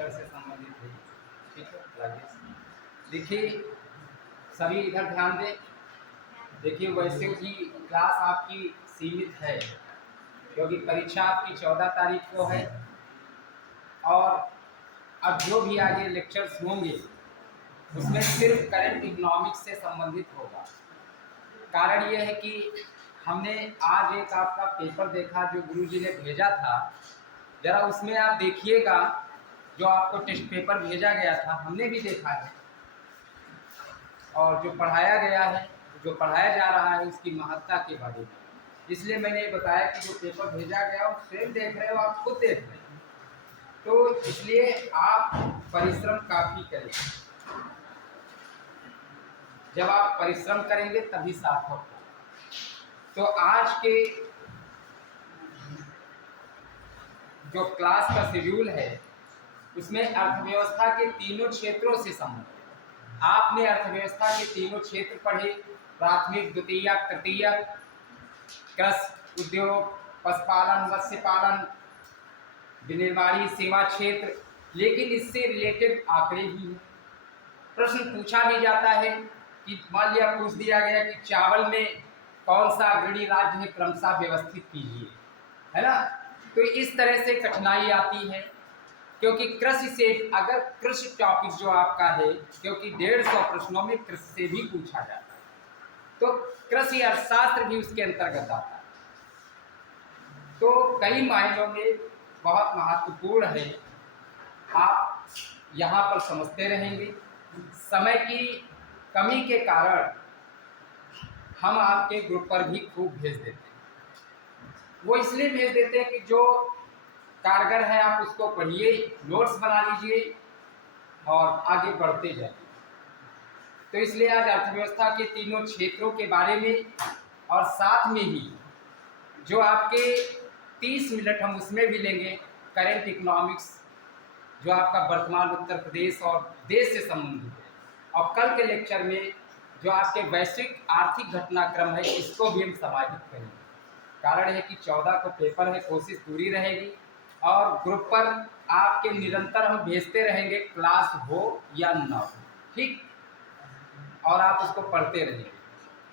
Lecture से संबंधित है। ठीक है, राजेश। देखिए सभी इधर ध्यान दें। देखिए वैसे भी क्लास आपकी सीमित है क्योंकि परीक्षा आपकी 14 तारीख को है और अब जो भी आगे लेक्चर्स होंगे उसमें सिर्फ करंट इकोनॉमिक्स से संबंधित होगा। कारण ये है कि हमने आज एक आपका पेपर देखा जो गुरुजी ने भेजा था, जरा उसमें आप देखिएगा जो आपको टेस्ट पेपर भेजा गया था, हमने भी देखा है और जो पढ़ाया गया है, जो पढ़ाया जा रहा है उसकी महत्ता के बारे में। इसलिए मैंने ये बताया कि जो पेपर भेजा गया वो स्वयं देख रहे हो, आप खुद देख रहे हैं, तो इसलिए आप परिश्रम काफ़ी करें। जब आप परिश्रम करेंगे तभी सार्थक होगा। तो आज के जो क्लास का शेड्यूल है उसमें अर्थव्यवस्था के तीनों क्षेत्रों से संबंधित। आपने अर्थव्यवस्था के तीनों क्षेत्र पढ़े, प्राथमिक, द्वितीयक, तृतीयक, कृषि, उद्योग, पशुपालन, मत्स्य पालन, विनिर्माणी, सेवा क्षेत्र, लेकिन इससे रिलेटेड आंकड़े भी हैं। प्रश्न पूछा भी जाता है कि मान लिया पूछ दिया गया कि चावल में कौन सा अग्रणी राज्य है, क्रमशः व्यवस्थित कीजिए, है ना। तो इस तरह से कठिनाई आती है क्योंकि कृषि से, अगर कृषि टॉपिक जो आपका है, क्योंकि 150 प्रश्नों में कृषि से भी पूछा जाता है, तो कृषि अर्थशास्त्र भी उसके अंतर्गत आता है। तो कई मायनों में बहुत महत्वपूर्ण है, आप यहाँ पर समझते रहेंगे। समय की कमी के कारण हम आपके ग्रुप पर भी खूब भेज देते हैं। वो इसलिए भेज देते हैं कि जो कारगर है आप उसको पढ़िए, नोट्स बना लीजिए और आगे बढ़ते जाइए। तो इसलिए आज अर्थव्यवस्था के तीनों क्षेत्रों के बारे में और साथ में ही जो आपके 30 मिनट हम उसमें भी लेंगे करंट इकोनॉमिक्स, जो आपका वर्तमान उत्तर प्रदेश और देश से संबंधित है। और कल के लेक्चर में जो आपके वैश्विक आर्थिक घटनाक्रम है इसको भी हम समाहित करेंगे। कारण है कि 14 को पेपर है, कोशिश पूरी रहेगी और ग्रुप पर आपके निरंतर हम भेजते रहेंगे, क्लास हो या ना हो, ठीक। और आप उसको पढ़ते रहेंगे।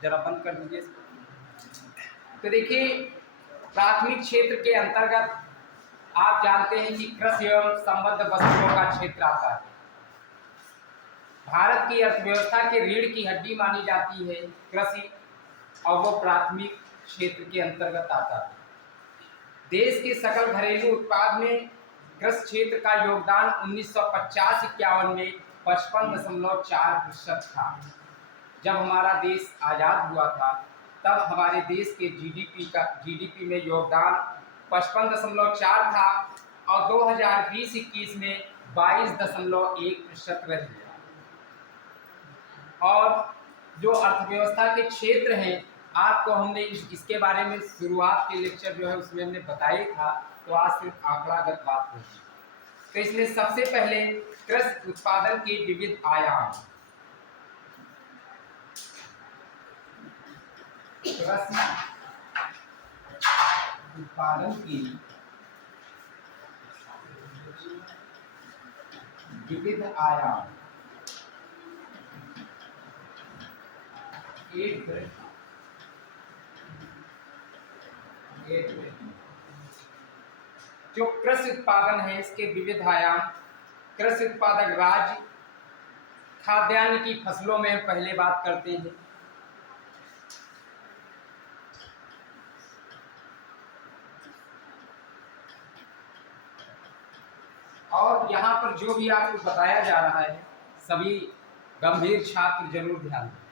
जरा बंद कर दीजिए इसको। तो देखिए प्राथमिक क्षेत्र के अंतर्गत आप जानते हैं कि कृषि एवं संबद्ध वस्तुओं का क्षेत्र आता है। भारत की अर्थव्यवस्था के रीढ़ की हड्डी मानी जाती है कृषि, और वो प्राथमिक क्षेत्र के अंतर्गत आता है। देश के सकल घरेलू उत्पाद में कृषि क्षेत्र का योगदान 1950-51 में 55.4% था। जब हमारा देश आज़ाद हुआ था तब हमारे देश के जीडीपी में योगदान 55.4 था और 2020-21 में 22.1% रह गया। और जो अर्थव्यवस्था के क्षेत्र हैं आपको हमने इसके बारे में शुरुआत के लेक्चर जो है उसमें हमने बताया था, तो आज सिर्फ आंकड़ागत बात होगी। तो इसमें सबसे पहले कृषि उत्पादन के विविध आयाम। कृषि उत्पादन की विविध आयाम। जो कृषि उत्पादन है इसके विविध आयाम। कृषि उत्पादक राज्य, खाद्यान्न की फसलों में पहले बात करते हैं। और यहाँ पर जो भी आपको बताया जा रहा है सभी गंभीर छात्र जरूर ध्यान दें।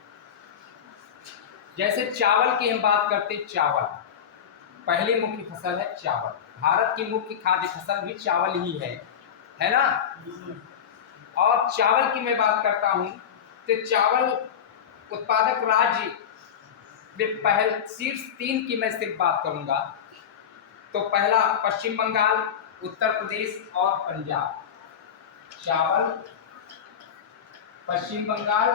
जैसे चावल की हम बात करते, चावल पहली मुख्य फसल है चावल। भारत की मुख्य खाद्य फसल भी चावल ही है ना। और चावल की मैं बात करता हूँ तो चावल उत्पादक राज्य में पहले शीर्ष 3 की मैं सिर्फ बात करूँगा। तो पहला पश्चिम बंगाल, उत्तर प्रदेश और पंजाब। चावल पश्चिम बंगाल,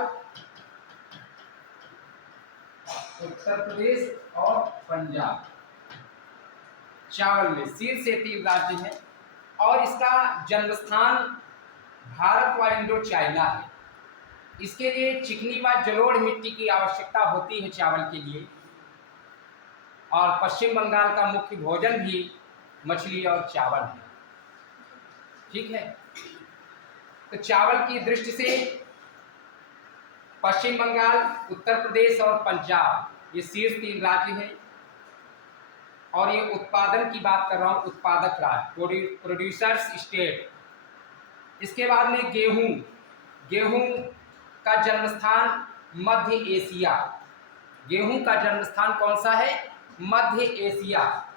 उत्तर प्रदेश और पंजाब चावल में शीर्ष 3 राज्य हैं। और इसका जन्म स्थान भारत व इंडो चाइना है। इसके लिए चिकनी व जलोढ़ मिट्टी की आवश्यकता होती है चावल के लिए। और पश्चिम बंगाल का मुख्य भोजन भी मछली और चावल है। ठीक है, तो चावल की दृष्टि से पश्चिम बंगाल, उत्तर प्रदेश और पंजाब ये शीर्ष 3 राज्य हैं। और ये उत्पादन की बात कर रहा हूँ, उत्पादक राज्य, प्रोड्यूसर्स स्टेट। इसके बाद में गेहूं। गेहूं का जन्मस्थान मध्य एशिया। गेहूं का जन्मस्थान कौन सा है? मध्य एशिया।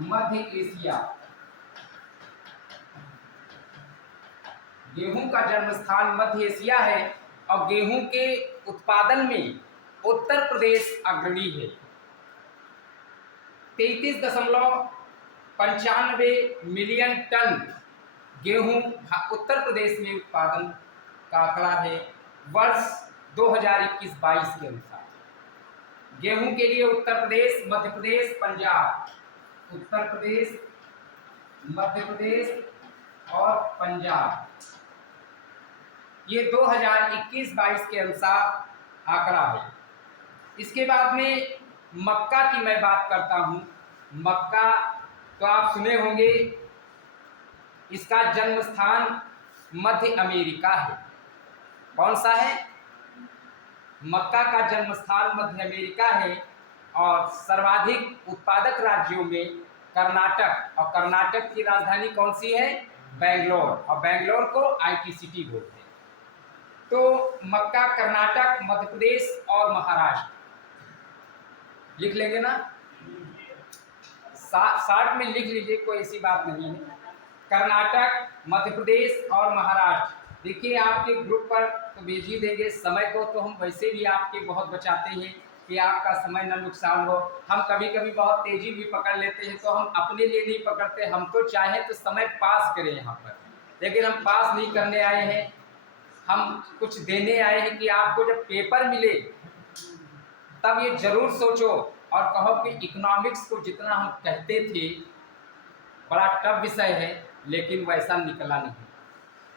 मध्य एशिया गेहूं का जन्मस्थान मध्य एशिया है। और गेहूं के उत्पादन में उत्तर प्रदेश अग्रणी है। 33.95 मिलियन टन गेहूं उत्तर प्रदेश में उत्पादन का आंकड़ा है वर्ष 2021-22 के अनुसार। गेहूं के लिए उत्तर प्रदेश, मध्य प्रदेश, पंजाब, उत्तर प्रदेश, मध्य प्रदेश और पंजाब, ये 2021-22 के अनुसार आंकड़ा है। इसके बाद में मक्का की मैं बात करता हूं। मक्का तो आप सुने होंगे, इसका जन्म स्थान मध्य अमेरिका है। कौन सा है? मक्का का जन्म स्थान मध्य अमेरिका है। और सर्वाधिक उत्पादक राज्यों में कर्नाटक, और कर्नाटक की राजधानी कौन सी है? बेंगलोर। और बेंगलोर को आईटी सिटी बोलते हैं। तो मक्का कर्नाटक, मध्य प्रदेश और महाराष्ट्र लिख लेंगे ना, 60 में लिख लीजिए, कोई ऐसी बात नहीं है। कर्नाटक, मध्य प्रदेश और महाराष्ट्र। देखिए आपके ग्रुप पर तो भेज ही देंगे। समय को तो हम वैसे भी आपके बहुत बचाते हैं कि आपका समय न नुकसान हो। हम कभी कभी बहुत तेजी भी पकड़ लेते हैं, तो हम अपने लिए नहीं पकड़ते। हम तो चाहें तो समय पास करें यहाँ पर, लेकिन हम पास नहीं करने आए हैं, हम कुछ देने आए हैं कि आपको जब पेपर मिले तब ये जरूर सोचो और कहो कि इकोनॉमिक्स को जितना हम कहते थे बड़ा टफ विषय है, लेकिन वैसा निकला नहीं।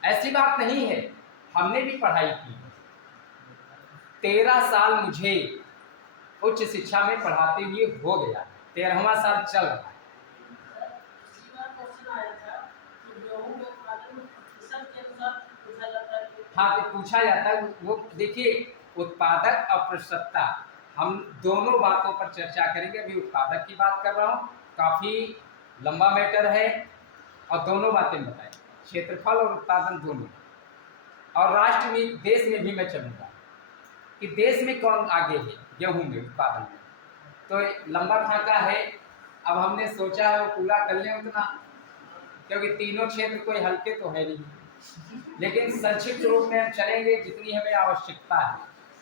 ऐसी बात नहीं है, हमने भी पढ़ाई की। 13 साल मुझे उच्च शिक्षा में पढ़ाते हुए हो गया, 13वां साल चल रहा है। हाँ, तो पूछा जाता है वो। देखिए, उत्पादक और प्रतिशतता, हम दोनों बातों पर चर्चा करेंगे। अभी उत्पादक की बात कर रहा हूँ, काफ़ी लंबा मैटर है और दोनों बातें बताएं, क्षेत्रफल और उत्पादन दोनों। और राष्ट्र में, देश में भी मैं चलूँगा कि देश में कौन आगे है गेहूँ में, उत्पादन में। तो लंबा खाका है, अब हमने सोचा है वो पूरा कर लें उतना, क्योंकि तीनों क्षेत्र कोई हल्के तो है नहीं, लेकिन संक्षिप्त रूप में हम चलेंगे जितनी हमें आवश्यकता है।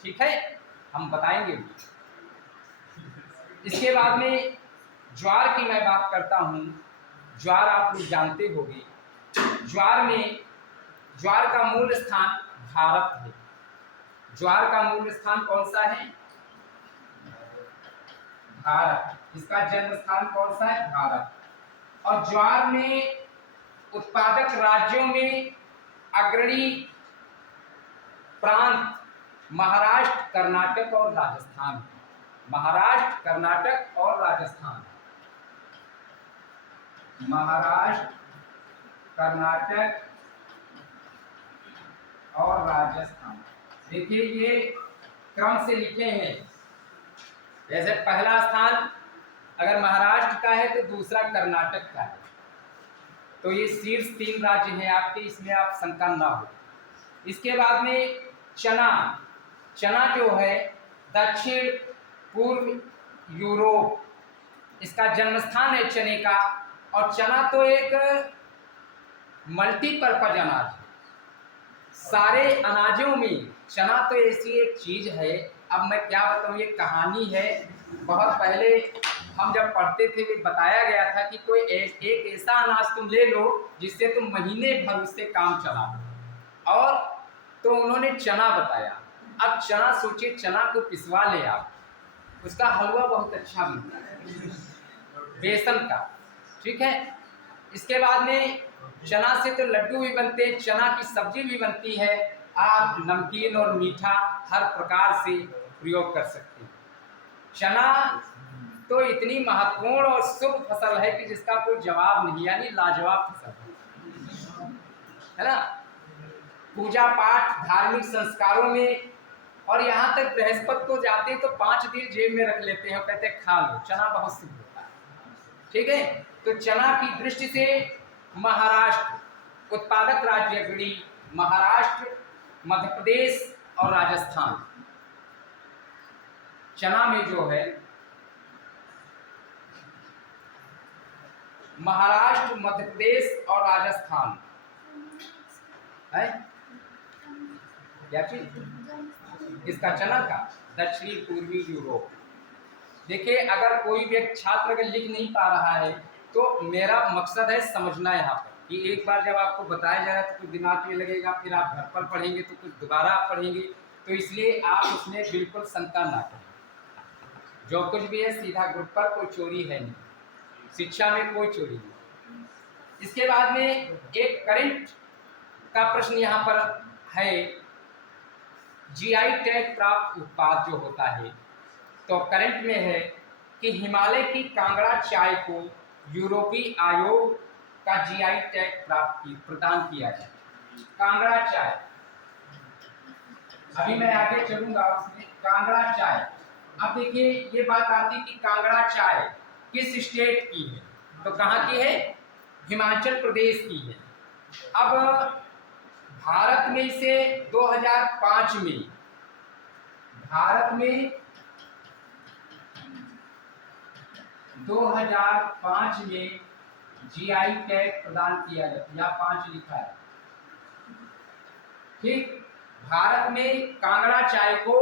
ठीक है, हम बताएंगे। इसके बाद में ज्वार की मैं बात करता हूँ। ज्वार आप लोग जानते होंगे। ज्वार का मूल स्थान भारत है। ज्वार का मूल स्थान कौन सा है? भारत। इसका जन्म स्थान कौन सा है? भारत। और ज्वार में उत्पादक राज्यों में अग्रणी प्रांत महाराष्ट्र, कर्नाटक और राजस्थान। महाराष्ट्र, कर्नाटक और राजस्थान। महाराष्ट्र, कर्नाटक और राजस्थान। देखिए ये क्रम से लिखे हैं। जैसे पहला स्थान अगर महाराष्ट्र का है तो दूसरा कर्नाटक का है। तो ये शीर्ष 3 राज्य हैं आपके, इसमें आप शंका ना हो। इसके बाद में चना। चना जो है दक्षिण पूर्व यूरोप, इसका जन्मस्थान है चने का। और चना तो एक मल्टीपर्पज अनाज है। सारे अनाजों में चना तो ऐसी एक चीज है, अब मैं क्या बताऊँ, ये कहानी है। बहुत पहले हम जब पढ़ते थे भी बताया गया था कि कोई एक ऐसा अनाज तुम ले लो जिससे तुम महीने भर उससे काम चला लो, और तो उन्होंने चना बताया। अब चना सोचिए, चना को पिसवा ले आप, उसका हलवा बहुत अच्छा बनता है बेसन का। ठीक है, इसके बाद में चना से तो लड्डू भी बनते हैं, चना की सब्जी भी बनती है। आप नमकीन और मीठा हर प्रकार से प्रयोग कर सकते हैं। चना तो इतनी महत्वपूर्ण और शुभ फसल है कि जिसका कोई जवाब नहीं, यानी लाजवाब फसल है ना। पूजा पाठ, धार्मिक संस्कारों में, और यहाँ तक बृहस्पति को जाते तो 5 दिन जेब में रख लेते हैं और कहते हैं खा लो, चना बहुत शुभ होता है। ठीक है, तो चना की दृष्टि से महाराष्ट्र उत्पादक राज्य अग्रणी, महाराष्ट्र, मध्य प्रदेश और राजस्थान। चना में जो है महाराष्ट्र, मध्य प्रदेश और राजस्थान है। क्या चीज इसका? चना का दक्षिणी पूर्वी यूरोप। देखिए, अगर कोई व्यक्ति छात्र अगर लिख नहीं पा रहा है तो मेरा मकसद है समझना यहाँ पर कि एक बार जब आपको बताया जाए तो कुछ दिमाग में लगेगा, फिर आप घर पर पढ़ेंगे तो कुछ दोबारा आप पढ़ेंगे, तो इसलिए आप उसमें बिल्कुल शंका ना करें। जो कुछ भी है सीधा ग्रुप पर, कोई चोरी है नहीं, शिक्षा में कोई चोरी नहीं। इसके बाद में एक करंट का प्रश्न यहाँ पर है, जीआई टैग प्राप्त उत्पाद जो होता है, तो करंट में है कि हिमालय की कांगड़ा चाय को यूरोपीय आयोग का जीआई टैग प्रदान किया जाए। कांगड़ा चाय, अभी मैं आगे चलूंगा उसमें। कांगड़ा चाय, अब देखिए ये बात आती कि कांगड़ा चाय किस स्टेट की है, तो कहाँ की है? हिमाचल प्रदेश की है। अब भारत में इसे 2005 में, भारत में 2005 में जीआई टैग प्रदान किया गया, या 5 लिखा है। ठीक, भारत में कांगड़ा चाय को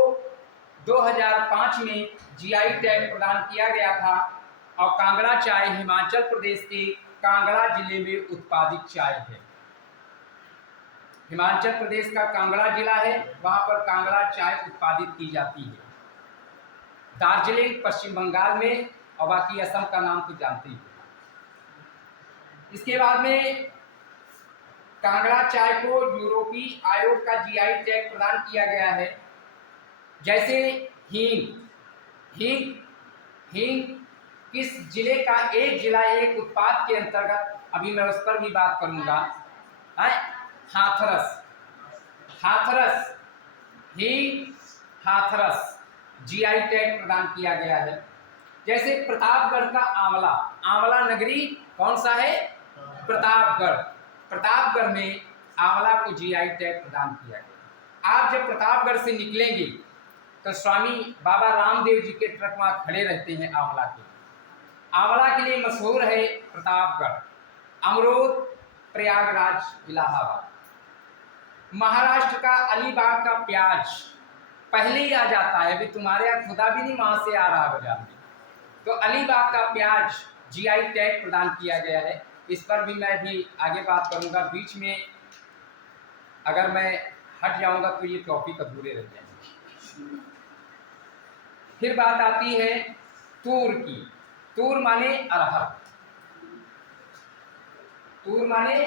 2005 में जीआई टैग प्रदान किया गया था, और कांगड़ा चाय हिमाचल प्रदेश के कांगड़ा जिले में उत्पादित चाय है। हिमाचल प्रदेश का कांगड़ा जिला है, वहां पर कांगड़ा चाय उत्पादित की जाती है। दार्जिलिंग पश्चिम बंगाल में, और बाकी असम का नाम तो जानते ही। इसके बाद में कांगड़ा चाय को यूरोपीय आयोग का जीआई टैग प्रदान किया गया है। जैसे हींग, हींग, हींग किस जिले का? एक जिला, एक उत्पाद के अंतर्गत, अभी मैं उस पर भी बात करूंगा। हाथरस, हाथरस, हींग, हाथरस जीआई टैग प्रदान किया गया है। जैसे प्रतापगढ़ का आंवला, आंवला नगरी कौन सा है? प्रतापगढ़। प्रतापगढ़ में आंवला को जीआई टैग प्रदान किया गया। आप जब प्रतापगढ़ से निकलेंगे तो स्वामी बाबा रामदेव जी के ट्रक वहां खड़े रहते हैं आंवला के। आंवला के लिए मशहूर है प्रतापगढ़। अमरूद प्रयागराज, इलाहाबाद। महाराष्ट्र का अलीबाग का प्याज पहले ही आ जाता है, अभी तुम्हारे यहाँ खुदा भी नहीं वहां से आ रहा बाजार में, तो अलीबाग का प्याज जीआई टैग प्रदान किया गया है। इस पर भी मैं भी आगे बात करूंगा। बीच में अगर मैं हट जाऊंगा तो ये टॉपिक अधूरे रह जाएंगे। फिर बात आती है तूर की। तूर माने अरहर, तूर माने,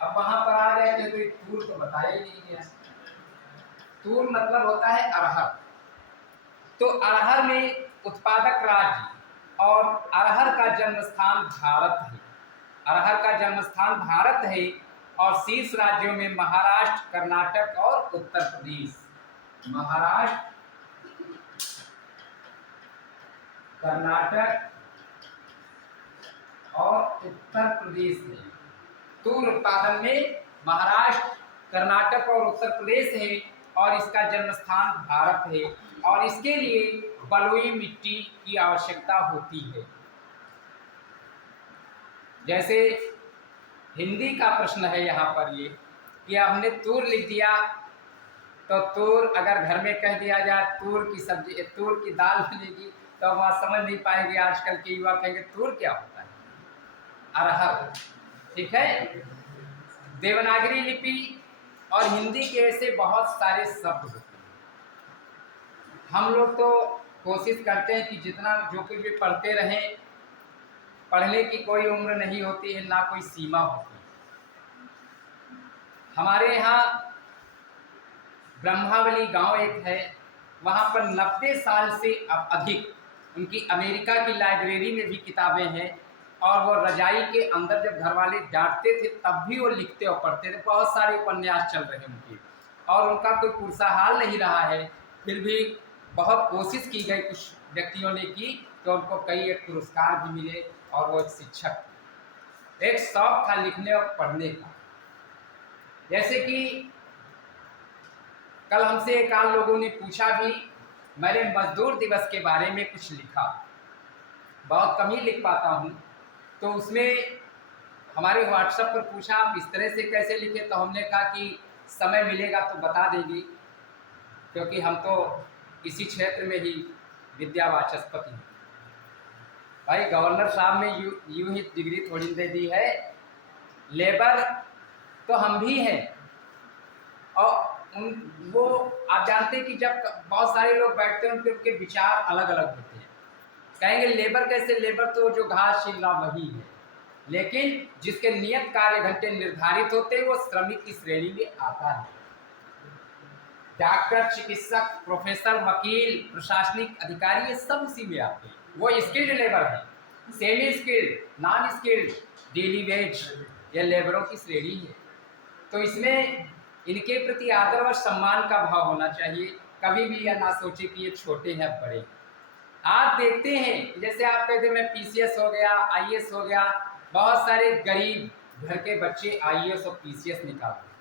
अब वहां पर आ जाए तो तूर तो बताया ही नहीं गया। तूर मतलब होता है अरहर। तो अरहर में उत्पादक राज्य और अरहर का जन्म स्थान भारत है। अरहर का जन्म स्थान भारत है, और शीर्ष राज्यों में महाराष्ट्र, कर्नाटक और उत्तर प्रदेश। महाराष्ट्र, कर्नाटक और उत्तर प्रदेश में तूर उत्पादन में महाराष्ट्र, कर्नाटक और उत्तर प्रदेश है, और इसका जन्म स्थान भारत है, और इसके लिए बलुई मिट्टी की आवश्यकता होती है। जैसे हिंदी का प्रश्न है यहाँ पर ये कि हमने तूर लिख दिया, तो तूर अगर घर में कह दिया जाए तूर की सब्जी, तूर की दाल बनेगी, तो वह समझ नहीं पाएंगे। आजकल के युवा कहेंगे तूर क्या होता है? अरहर। ठीक है, देवनागरी लिपि और हिंदी के ऐसे बहुत सारे शब्द होते हैं। हम लोग तो कोशिश करते हैं कि जितना जो कुछ भी पढ़ते रहें, पढ़ने की कोई उम्र नहीं होती है, ना कोई सीमा होती है। हमारे यहाँ ब्रह्मावली गांव एक है, वहाँ पर 90 साल से अब अधिक उनकी अमेरिका की लाइब्रेरी में भी किताबें हैं, और वो रजाई के अंदर जब घर वाले डांटते थे तब भी वो लिखते और पढ़ते थे। बहुत सारे उपन्यास चल रहे हैं उनके, और उनका कोई पुरसाहाल नहीं रहा है, फिर भी बहुत कोशिश की गई कुछ व्यक्तियों ने की तो उनको कई एक पुरस्कार भी मिले, और वो एक शिक्षक थे। एक शौक था लिखने और पढ़ने का। जैसे कि कल हमसे एक आध लोगों ने पूछा भी, मैंने मजदूर दिवस के बारे में कुछ लिखा, बहुत कम ही लिख पाता हूँ, तो उसमें हमारे व्हाट्सएप पर पूछा आप इस तरह से कैसे लिखे, तो हमने कहा कि समय मिलेगा तो बता देंगे, क्योंकि हम तो इसी क्षेत्र में ही विद्या वाचस्पति हैं। भाई गवर्नर साहब ने यूं ही डिग्री थोड़ी दे दी है, लेबर तो हम भी हैं, और वो आप जानते हैं कि जब बहुत सारे लोग बैठते हैं उनके विचार अलग अलग होते हैं। कहेंगे लेबर कैसे, लेबर तो जो घास छील रहा वही है, लेकिन जिसके नियत कार्य घंटे निर्धारित होते हैं वो श्रमिक की श्रेणी में आता है। डॉक्टर, चिकित्सक, प्रोफेसर, वकील, प्रशासनिक अधिकारी, ये सब उसी में आते हैं। वो स्किल्ड लेबर है, semi skilled, non skilled, daily veg, ये लेबरों की श्रेणी है। तो इसमें इनके प्रति आदर और सम्मान का भाव होना चाहिए। कभी भी यह ना सोचे कि ये छोटे हैं बड़े। आप देखते हैं जैसे आप कहते हैं मैं पीसीएस हो गया, आईएएस हो गया, बहुत सारे गरीब घर के बच्चे आईएएस और पीसीएस निकालते,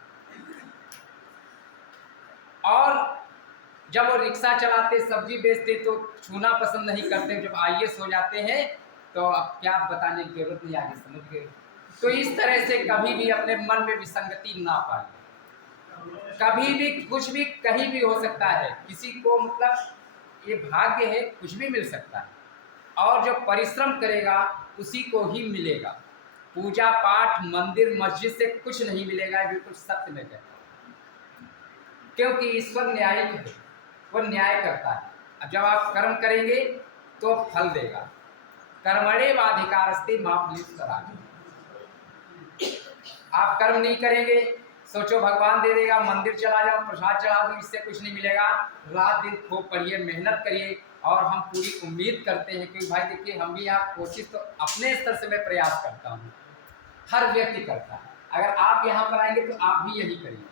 और जब वो रिक्शा चलाते, सब्जी बेचते तो छूना पसंद नहीं करते, जब आईएएस हो जाते हैं तो अब क्या बताने की जरूरत नहीं, आगे समझ गए। तो इस तरह से कभी भी अपने मन में विसंगति ना पाए। कभी भी कुछ भी कहीं भी हो सकता है, किसी को मतलब ये भाग्य है, कुछ भी मिल सकता है, और जो परिश्रम करेगा उसी को ही मिलेगा। पूजा पाठ मंदिर मस्जिद से कुछ नहीं मिलेगा, बिल्कुल सत्य में कहता हूं, क्योंकि ईश्वर न्यायिक है, वो न्याय करता है। अब जब आप कर्म करेंगे तो फल देगा। कर्मण्येवाधिकारस्ते मा फलेषु। आप कर्म नहीं करेंगे, सोचो भगवान दे देगा, मंदिर चला जाओ, प्रसाद चढ़ा दो, इससे कुछ नहीं मिलेगा। रात दिन खूब पढ़िए, मेहनत करिए, और हम पूरी उम्मीद करते हैं कि भाई देखिए हम भी यहाँ कोशिश तो अपने स्तर से मैं प्रयास करता हूँ, हर व्यक्ति करता है। अगर आप यहाँ पर आएंगे तो आप भी यही करिए।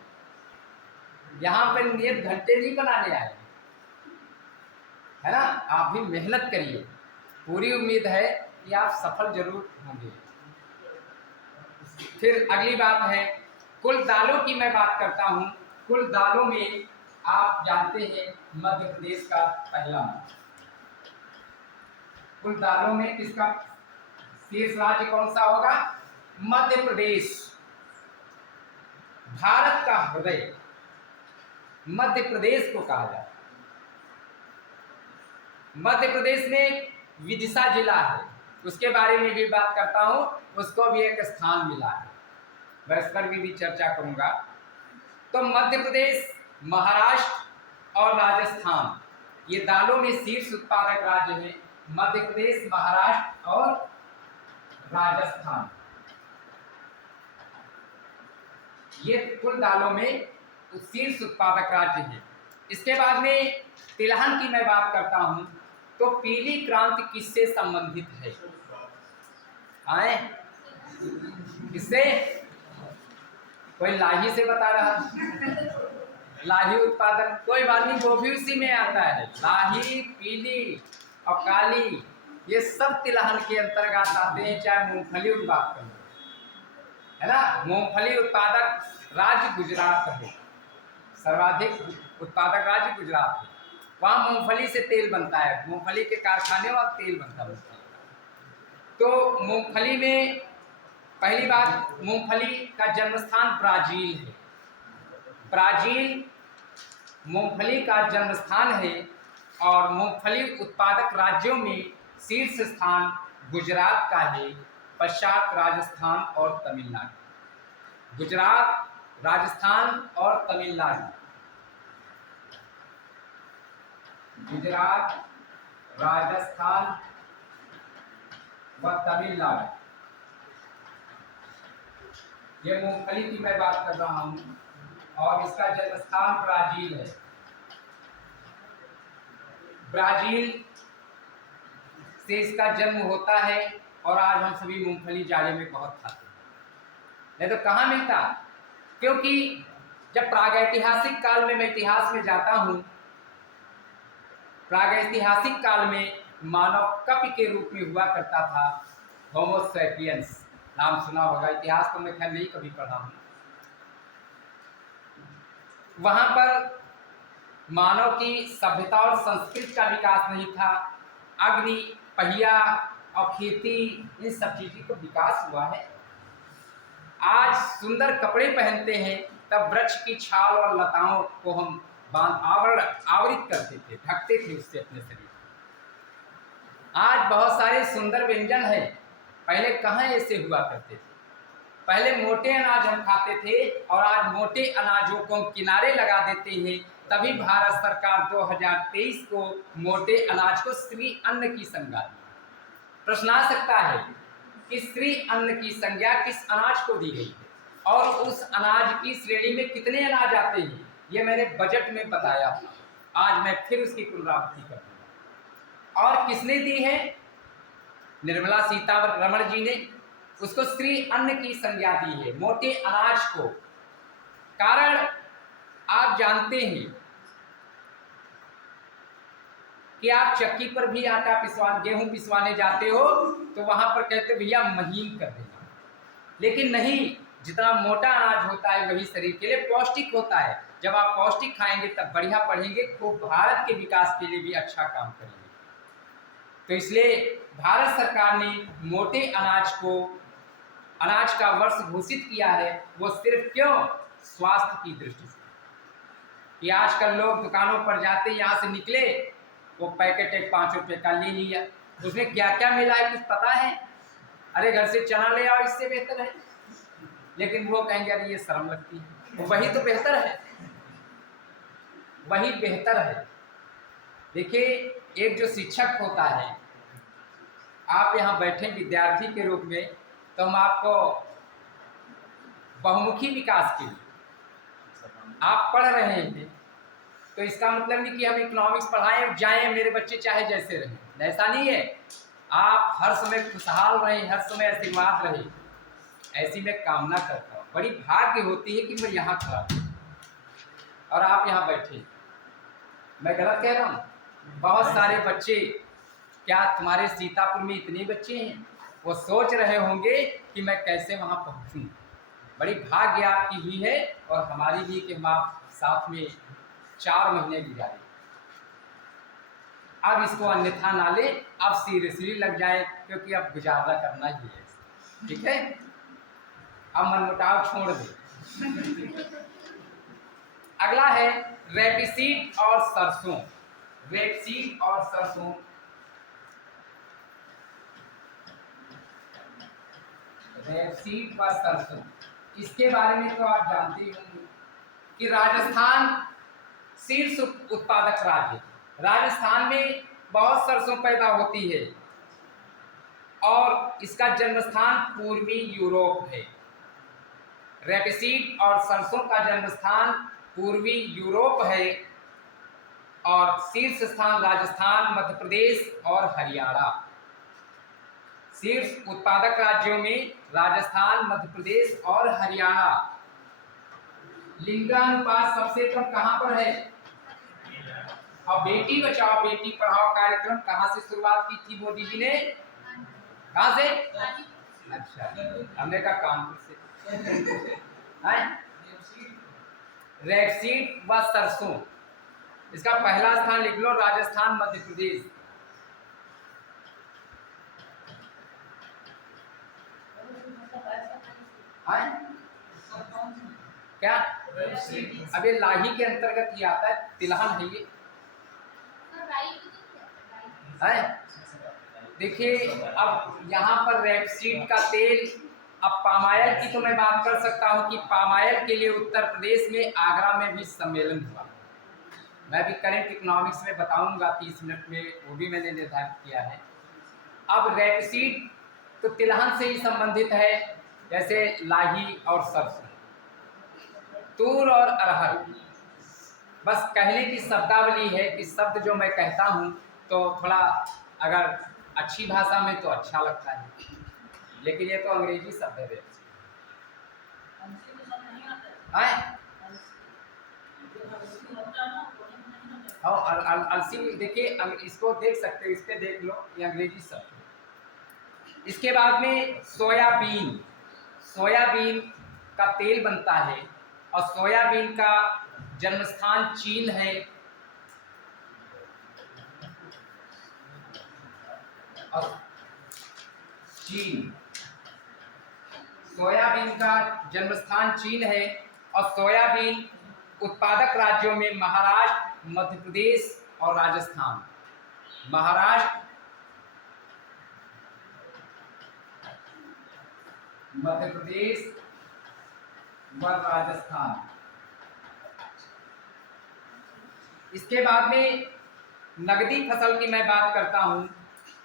यहाँ पर नियत घंटे नहीं बनाने आए, है ना, आप भी मेहनत करिए, पूरी उम्मीद है कि आप सफल जरूर होंगे। फिर अगली बात है कुल दालों की मैं बात करता हूँ। कुल दालों में आप जानते हैं मध्य प्रदेश का पहला, कुल दालों में किसका शीर्ष राज्य कौन सा होगा? मध्य प्रदेश। भारत का हृदय मध्य प्रदेश को कहा जाता है। मध्य प्रदेश में विदिशा जिला है, उसके बारे में भी बात करता हूँ, उसको भी एक स्थान मिला है, मैं इस पर भी चर्चा करूंगा। तो मध्य प्रदेश, महाराष्ट्र और राजस्थान, ये दालों में शीर्ष उत्पादक राज्य हैं। मध्य प्रदेश, महाराष्ट्र और राजस्थान, ये कुल दालों में शीर्ष उत्पादक राज्य हैं। इसके बाद में तिलहन की मैं बात करता हूं, तो पीली क्रांति किससे संबंधित है? आए किससे? कोई लाही से बता रहा, लाही उत्पादन, कोई बात नहीं, वो भी उसी में आता है। लाही, पीली और काली, ये सब तिलहन के अंतर्गत आते हैं। चाहे मूंगफली की बात करें, है ना, मूंगफली उत्पादक राज्य गुजरात है, सर्वाधिक उत्पादक राज्य गुजरात है। वहाँ मूंगफली से तेल बनता है, मूंगफली के कारखाने और तेल बनता है। तो मूंगफली में पहली बात, मूंगफली का जन्मस्थान ब्राजील है। ब्राजील मूंगफली का जन्मस्थान है, और मूंगफली उत्पादक राज्यों में शीर्ष स्थान गुजरात का है, पश्चात राजस्थान और तमिलनाडु। गुजरात, राजस्थान और तमिलनाडु, गुजरात, राजस्थान, व तमिलनाडु। ये मूंगफली की मैं बात कर रहा हूँ और इसका जन्म स्थान ब्राजील है। ब्राजील से इसका जन्म होता है और आज हम सभी मूंगफली जाड़े में बहुत खाते हैं। नहीं तो कहाँ मिलता? क्योंकि जब प्रागैतिहासिक काल में, मैं इतिहास में जाता हूँ, प्रागैतिहासिक काल में मानव कपि के रूप में हुआ करता था, होमो सैपियंस, नाम सुना होगा, इतिहास तो मैं खैर नहीं कभी पढ़ा हूँ। वहां पर मानव की सभ्यता और संस्कृति का विकास नहीं था। अग्नि, पहिया और खेती, इन सब चीजों का विकास हुआ है। आज सुंदर कपड़े पहनते हैं, तब वृक्ष की छाल और लताओं को हम आवरित करते थे, ढकते थे उससे अपने शरीर। आज बहुत सारे सुंदर व्यंजन हैं, पहले कहाँ ऐसे हुआ करते थे। पहले मोटे अनाज हम खाते थे और आज मोटे अनाजों को हम किनारे लगा देते हैं। तभी भारत सरकार 2023 को मोटे अनाज को श्री अन्न की संज्ञा दी। प्रश्न आ सकता है कि श्री अन्न की संज्ञा किस अनाज को दी गई है और उस अनाज की श्रेणी में कितने अनाज आते हैं, ये मैंने बजट में बताया था। आज मैं फिर उसकी पुनरावृत्ति कर दूंगा। और किसने दी है? निर्मला सीतारमण जी ने उसको श्री अन्न की संज्ञा दी है, मोटे अनाज को। कारण आप जानते हैं कि आप चक्की पर भी आटा गेहूं पिसवाने जाते हो तो वहां पर कहते भैया महीन कर देना, लेकिन नहीं, जितना मोटा अनाज होता है वही शरीर के लिए पौष्टिक होता है। जब आप पौष्टिक खाएंगे तब बढ़िया पढ़ेंगे, तो भारत के विकास के लिए भी अच्छा काम करेंगे। तो इसलिए भारत सरकार ने मोटे अनाज का वर्ष घोषित किया है। वो सिर्फ क्यों? स्वास्थ्य की दृष्टि से। कि आजकल लोग दुकानों पर जाते, यहाँ से निकले, वो पैकेट एक 5 रुपए का ले लिया, उसमें क्या क्या मिला है कुछ पता है? अरे घर से चना ले आओ, इससे बेहतर है। लेकिन वो कहेंगे अरे ये शर्म लगती है, वही तो बेहतर है, वही बेहतर है। देखिए, एक जो शिक्षक होता है, आप यहाँ बैठे विद्यार्थी के रूप में, तो हम आपको बहुमुखी विकास के लिए आप पढ़ रहे हैं, तो इसका मतलब नहीं कि हम इकोनॉमिक्स पढ़ाएं जाएं, मेरे बच्चे चाहे जैसे रहें, ऐसा नहीं है। आप हर समय खुशहाल रहें, हर समय आशीर्वाद रहे, ऐसी मैं कामना करता हूँ। बड़ी भाग्य होती है कि मैं यहाँ खड़ा हूँ और आप यहाँ बैठे। मैं गलत कह रहा हूँ? बहुत सारे बच्चे, क्या तुम्हारे सीतापुर में इतने बच्चे हैं, वो सोच रहे होंगे कि मैं कैसे वहाँ पहुँचूँ। बड़ी भाग्य आपकी हुई है और हमारी भी कि हम आप साथ में 4 महीने गुजारे। अब इसको अन्यथा ना ले, अब सीरियसली लग जाए, क्योंकि अब गुजारा करना ही है, ठीक है? अब मनमुटाव छोड़ दे। अगला है रेपसीड और सरसों। रेपसीड और सरसों, रेपसीड व सरसों, इसके बारे में तो आप जानते होंगे कि राजस्थान शीर्ष उत्पादक राज्य। राजस्थान में बहुत सरसों पैदा होती है और इसका जन्म स्थान पूर्वी यूरोप है। रेपसीड और सरसों का जन्म स्थान पूर्वी यूरोप है और शीर्ष स्थान राजस्थान, मध्य प्रदेश और हरियाणा। शीर्ष उत्पादक राज्यों में राजस्थान, मध्य प्रदेश और हरियाणा। लिंगानुपात सबसे कम कहां पर है? और बेटी बचाओ बेटी पढ़ाओ कार्यक्रम कहां से शुरुआत की थी मोदी जी ने? कहां से? अच्छा, हमने कहा कानपुर से। रेपसीड व सरसों, इसका पहला स्थान लिख लो, राजस्थान, मध्य प्रदेश। क्या? अब ये लाही के अंतर्गत ही आता है, तिलहन है ये। देखिए, अब यहाँ पर रेपसीड का तेल, अब पामायल की तो मैं बात कर सकता हूँ कि पामायल के लिए उत्तर प्रदेश में आगरा में भी सम्मेलन हुआ। मैं भी करंट इकोनॉमिक्स में बताऊंगा 30 मिनट में, वो भी मैंने निर्धारित किया है। अब रेपसीड तो तिलहन से ही संबंधित है, जैसे लाही और सरसों, तूर और अरहर। बस कहने की शब्दावली है कि शब्द जो मैं कहता हूँ तो थोड़ा अगर अच्छी भाषा में तो अच्छा लगता है, लेकिन ये तो अंग्रेजी शब्द है। आए और अलसी देखिए, इसको देख सकते हैं, इस पे देख लो, ये अंग्रेजी शब्द है। इसके बाद में सोयाबीन, सोयाबीन का तेल बनता है और सोयाबीन का जन्मस्थान चीन है। और चीन, सोयाबीन का जन्मस्थान चीन है और सोयाबीन उत्पादक राज्यों में महाराष्ट्र, मध्य प्रदेश और राजस्थान। महाराष्ट्र, मध्य प्रदेश व राजस्थान। इसके बाद में नगदी फसल की मैं बात करता हूं।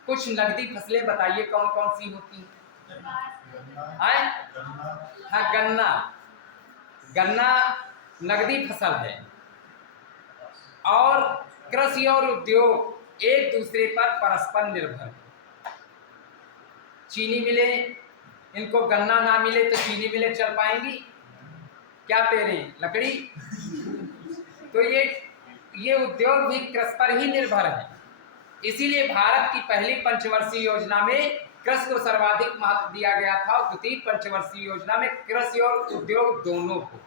कुछ नगदी फसलें बताइए कौन कौन सी होती हैं? हाँ, गन्ना, गन्ना नगदी फसल है। और कृषि और उद्योग एक दूसरे पर परस्पर निर्भर है। चीनी मिले, इनको गन्ना ना मिले तो चीनी मिले चल पाएंगी क्या? पेड़े लकड़ी। तो ये उद्योग भी कृषि पर ही निर्भर है। इसीलिए भारत की पहली पंचवर्षीय योजना में कृषि को सर्वाधिक महत्व दिया गया था और द्वितीय पंचवर्षीय योजना में कृषि और उद्योग दोनों को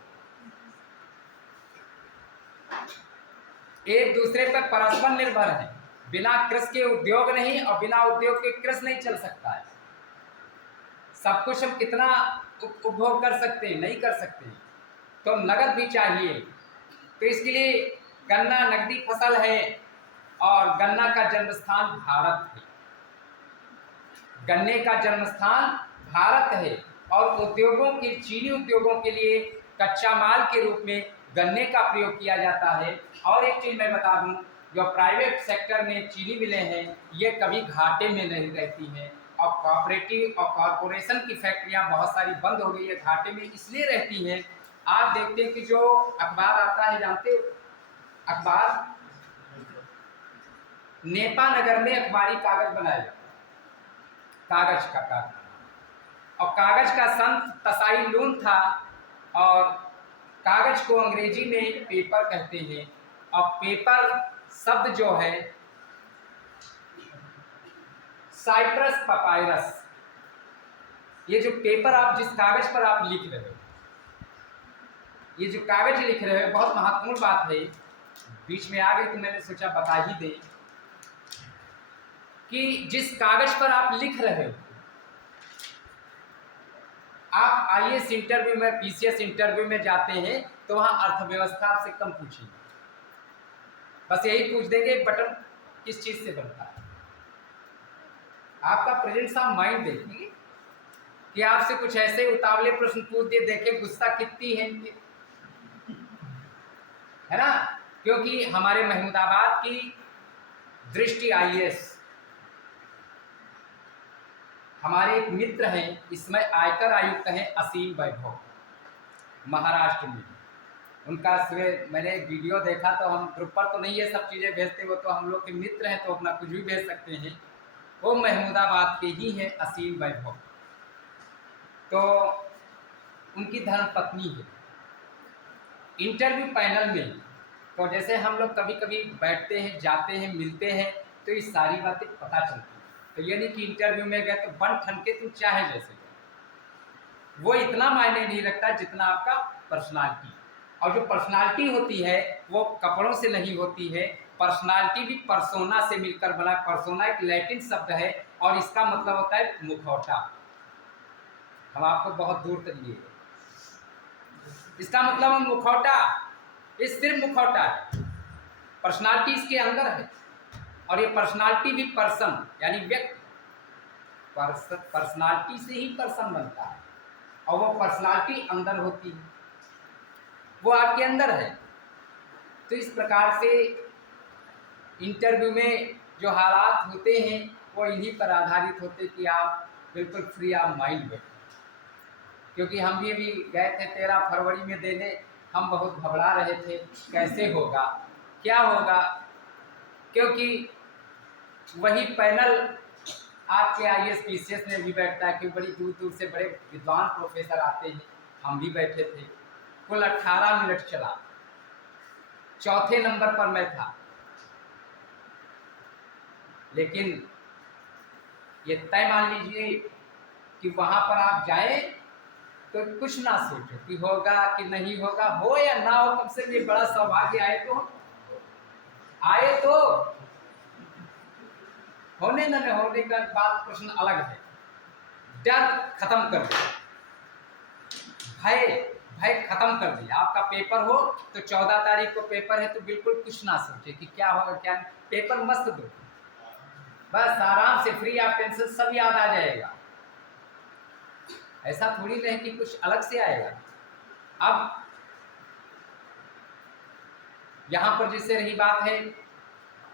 एक दूसरे पर परस्पर निर्भर है। बिना कृषि के उद्योग नहीं और बिना उद्योग के कृषि नहीं चल सकता है। सब कुछ हम कितना उपभोग कर सकते हैं? नहीं कर सकते। तो नगद भी चाहिए, तो इसके लिए गन्ना नगदी फसल है और गन्ना का जन्मस्थान भारत है। गन्ने का जन्मस्थान भारत है और उद्योगों के, चीनी उद्योगों के लिए कच्चा माल के रूप में गन्ने का प्रयोग किया जाता है। और एक चीज़ मैं बता दूं, जो प्राइवेट सेक्टर में चीनी मिलें हैं ये कभी घाटे में नहीं रहती हैं और कॉपरेटिव और कॉरपोरेशन की फैक्ट्रियां बहुत सारी बंद हो गई है, घाटे में इसलिए रहती हैं। आप देखते हैं कि जो अखबार आता है, जानते हो अखबार, नेपा नगर में अखबारी कागज बनाया जाता है, कागज का कारखाना। और कागज का संत तसाई लून था और कागज को अंग्रेजी में पेपर कहते हैं। और पेपर शब्द जो है साइप्रस पपायरस, ये जो पेपर आप जिस कागज पर आप लिख रहे हो, ये जो कागज लिख रहे हो, बहुत महत्वपूर्ण बात है, बीच में आ गई तो मैंने सोचा बता ही दे कि जिस कागज पर आप लिख रहे हो, आप आईएएस इंटरव्यू में, पीसीएस इंटरव्यू में जाते हैं तो वहां अर्थव्यवस्था आपसे कम पूछेंगे, बस यही पूछ देंगे बटन किस चीज से बनता है। आपका प्रेजेंस ऑफ माइंड देखेंगे कि आपसे कुछ ऐसे उतावले प्रश्न पूछ दिए, देखें गुस्सा कितनी है इनके, है ना। क्योंकि हमारे महमूदाबाद की दृष्टि आईएएस, हमारे एक मित्र हैं, इसमें आयकर आयुक्त हैं असीम वैभव, महाराष्ट्र में। उनका मैंने एक वीडियो देखा, तो हम ग्रुप पर तो नहीं ये सब चीज़ें भेजते, वो तो हम लोग के मित्र हैं तो अपना कुछ भी भेज सकते हैं। वो महमूदाबाद के ही हैं असीम वैभव, तो उनकी धर्मपत्नी है। इंटरव्यू पैनल में तो जैसे हम लोग कभी कभी बैठते हैं, जाते हैं, मिलते हैं, तो ये सारी बातें पता चलती हैं। तो ये नहीं कि इंटरव्यू में गए तो बन ठन के तुम चाहे जैसे, वो इतना मायने नहीं रखता जितना आपका पर्सनालिटी। और जो पर्सनालिटी होती है वो कपड़ों से नहीं होती है, पर्सनालिटी भी पर्सोना से मिलकर बना। पर्सोना एक लैटिन शब्द है और इसका मतलब होता है मुखौटा। हम आपको बहुत दूर तक लिए, इसका मतलब है मुखौटा, ये सिर्फ मुखौटा है, पर्सनालिटी इसके अंदर है। और ये पर्सनालिटी भी पर्सन यानी व्यक्ति, पर्सनालिटी से ही पर्सन बनता है और वो पर्सनालिटी अंदर होती है, वो आपके अंदर है। तो इस प्रकार से इंटरव्यू में जो हालात होते हैं वो इन्हीं पर आधारित होते कि आप बिल्कुल फ्री ऑफ माइंड बैठे। क्योंकि हम भी गए थे 13 फरवरी में देने, हम बहुत घबरा रहे थे कैसे होगा, क्या होगा, क्योंकि वही पैनल आपके IAS PCS में भी बैठता है कि बड़ी दूर दूर से बड़े विद्वान प्रोफेसर आते हैं। हम भी बैठे थे, कुल 18 मिनट चला, चौथे नंबर पर मैं था। लेकिन ये तय मान लीजिए कि वहां पर आप जाएं तो कुछ ना सोचो कि होगा कि नहीं होगा, हो या ना हो, कम से कम ये बड़ा सौभाग्य आए तो होने न होने का बात प्रश्न अलग है। डर खत्म कर दिया, भय भय खत्म कर दिया। आपका पेपर हो तो 14 तारीख को पेपर है तो बिल्कुल कुछ ना सोचे कि क्या होगा क्या नहीं, पेपर मस्त दो, बस आराम से फ्री ऑफ टेंशन सब याद आ जाएगा। ऐसा थोड़ी नहीं कि कुछ अलग से आएगा। अब यहाँ पर जिससे रही बात है,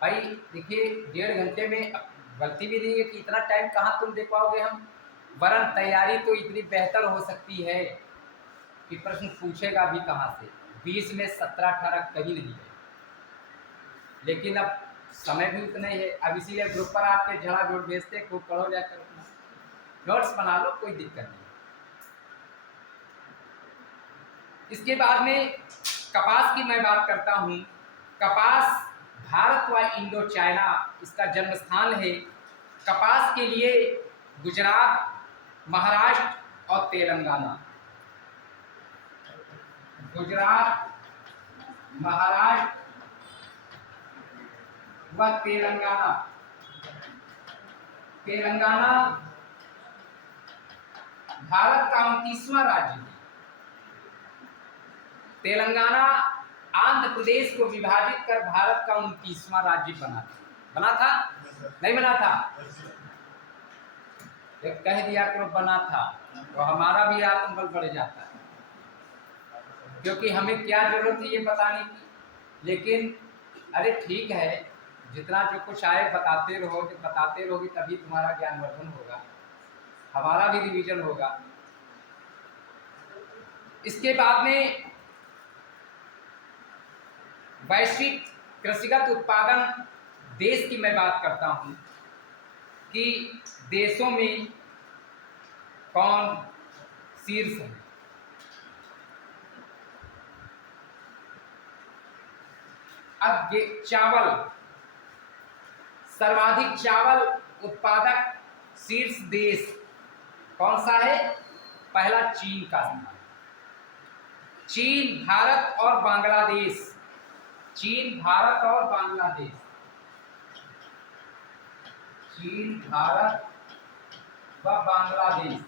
भाई देखिए 1.5 घंटे में गलती भी नहीं है कि इतना टाइम कहाँ तुम दे पाओगे हम, वरन तैयारी तो इतनी बेहतर हो सकती है कि प्रश्न पूछेगा भी कहाँ से, 20 में 17-18 कहीं नहीं है। लेकिन अब समय भी उतना ही है। अब इसीलिए ग्रुप पर आपके झड़ा जोड़ भेजते, खूब पढ़ो जाकर अपना नोट्स बना लो, कोई दिक्कत नहीं। इसके बाद में कपास की मैं बात करता हूँ। कपास भारत व इंडो चाइना इसका जन्म स्थान है। कपास के लिए गुजरात, महाराष्ट्र और तेलंगाना, गुजरात, महाराष्ट्र व तेलंगाना। तेलंगाना भारत का 29वां राज्य है। तेलंगाना आंध्र प्रदेश को विभाजित कर भारत का 29वां राज्य बना था नहीं बना था? एक कह दिया करो बना था, तो हमारा भी आत्मबल बढ़ जाता है, क्योंकि हमें क्या जरूरत है ये बताने की। लेकिन अरे ठीक है, जितना जो कुछ आए बताते रहोगे तभी तुम्हारा ज्ञानवर्धन होगा, हमारा भी रिवीजन होगा। इसके बाद में वैश्विक कृषिगत उत्पादन देश की मैं बात करता हूं कि देशों में कौन शीर्ष है। अब चावल, सर्वाधिक चावल उत्पादक शीर्ष देश कौन सा है? पहला चीन का स्थान। चीन, भारत और बांग्लादेश, चीन, भारत और बांग्लादेश, चीन, भारत व बांग्लादेश।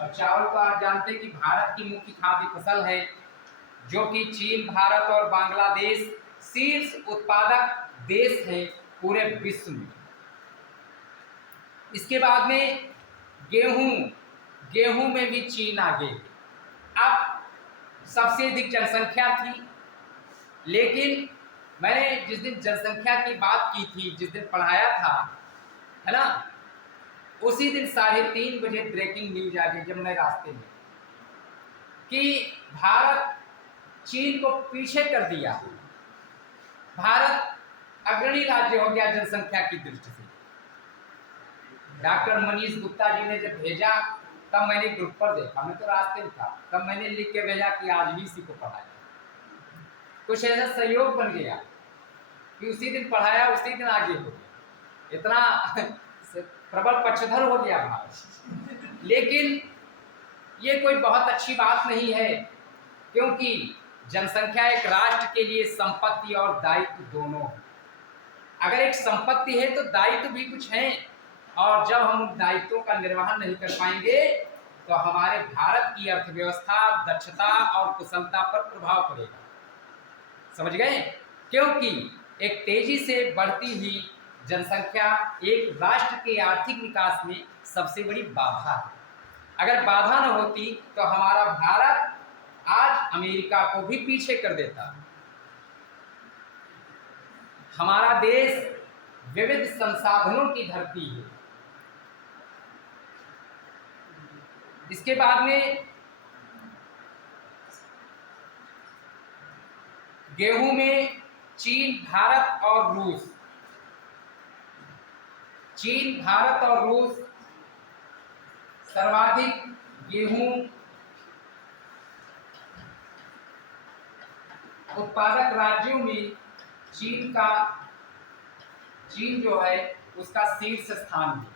और चावल को आप जानते हैं कि भारत की मुख्य खाद्य फसल है, जो कि चीन, भारत और बांग्लादेश शीर्ष उत्पादक देश है पूरे विश्व में। इसके बाद में गेहूं में भी चीन आगे है। अब सबसे अधिक जनसंख्या थी, लेकिन मैंने जिस दिन जनसंख्या की बात की थी, जिस दिन पढ़ाया था, है ना, उसी दिन 3:30 बजे ब्रेकिंग न्यूज आ गई जब मैं रास्ते में, कि भारत चीन को पीछे कर दिया, भारत अग्रणी राज्य हो गया जनसंख्या की दृष्टि से। डॉक्टर मनीष गुप्ता जी ने जब भेजा तब मैंने ग्रुप पर देखा, मैं तो रास्ते में था, तब मैंने लिख के भेजा कि आज भी इसी को पढ़ाया। कुछ ऐसा सहयोग बन गया कि उसी दिन पढ़ाया, उसी दिन आगे हो गया, इतना प्रबल पक्षधर हो गया भारत। लेकिन ये कोई बहुत अच्छी बात नहीं है, क्योंकि जनसंख्या एक राष्ट्र के लिए संपत्ति और दायित्व दोनों है। अगर एक संपत्ति है तो दायित्व भी कुछ है, और जब हम उन दायित्वों का निर्वहन नहीं कर पाएंगे तो हमारे भारत की अर्थव्यवस्था, दक्षता और कुशलता पर प्रभाव पड़ेगा। समझ गए? क्योंकि एक तेजी से बढ़ती हुई जनसंख्या एक राष्ट्र के आर्थिक विकास में सबसे बड़ी बाधा है। अगर बाधा न होती तो हमारा भारत आज अमेरिका को भी पीछे कर देता। हमारा देश विविध संसाधनों की धरती है। इसके बाद में गेहूं में चीन, भारत और रूस, चीन, भारत और रूस सर्वाधिक गेहूं उत्पादक राज्यों में चीन जो है उसका शीर्ष स्थान है।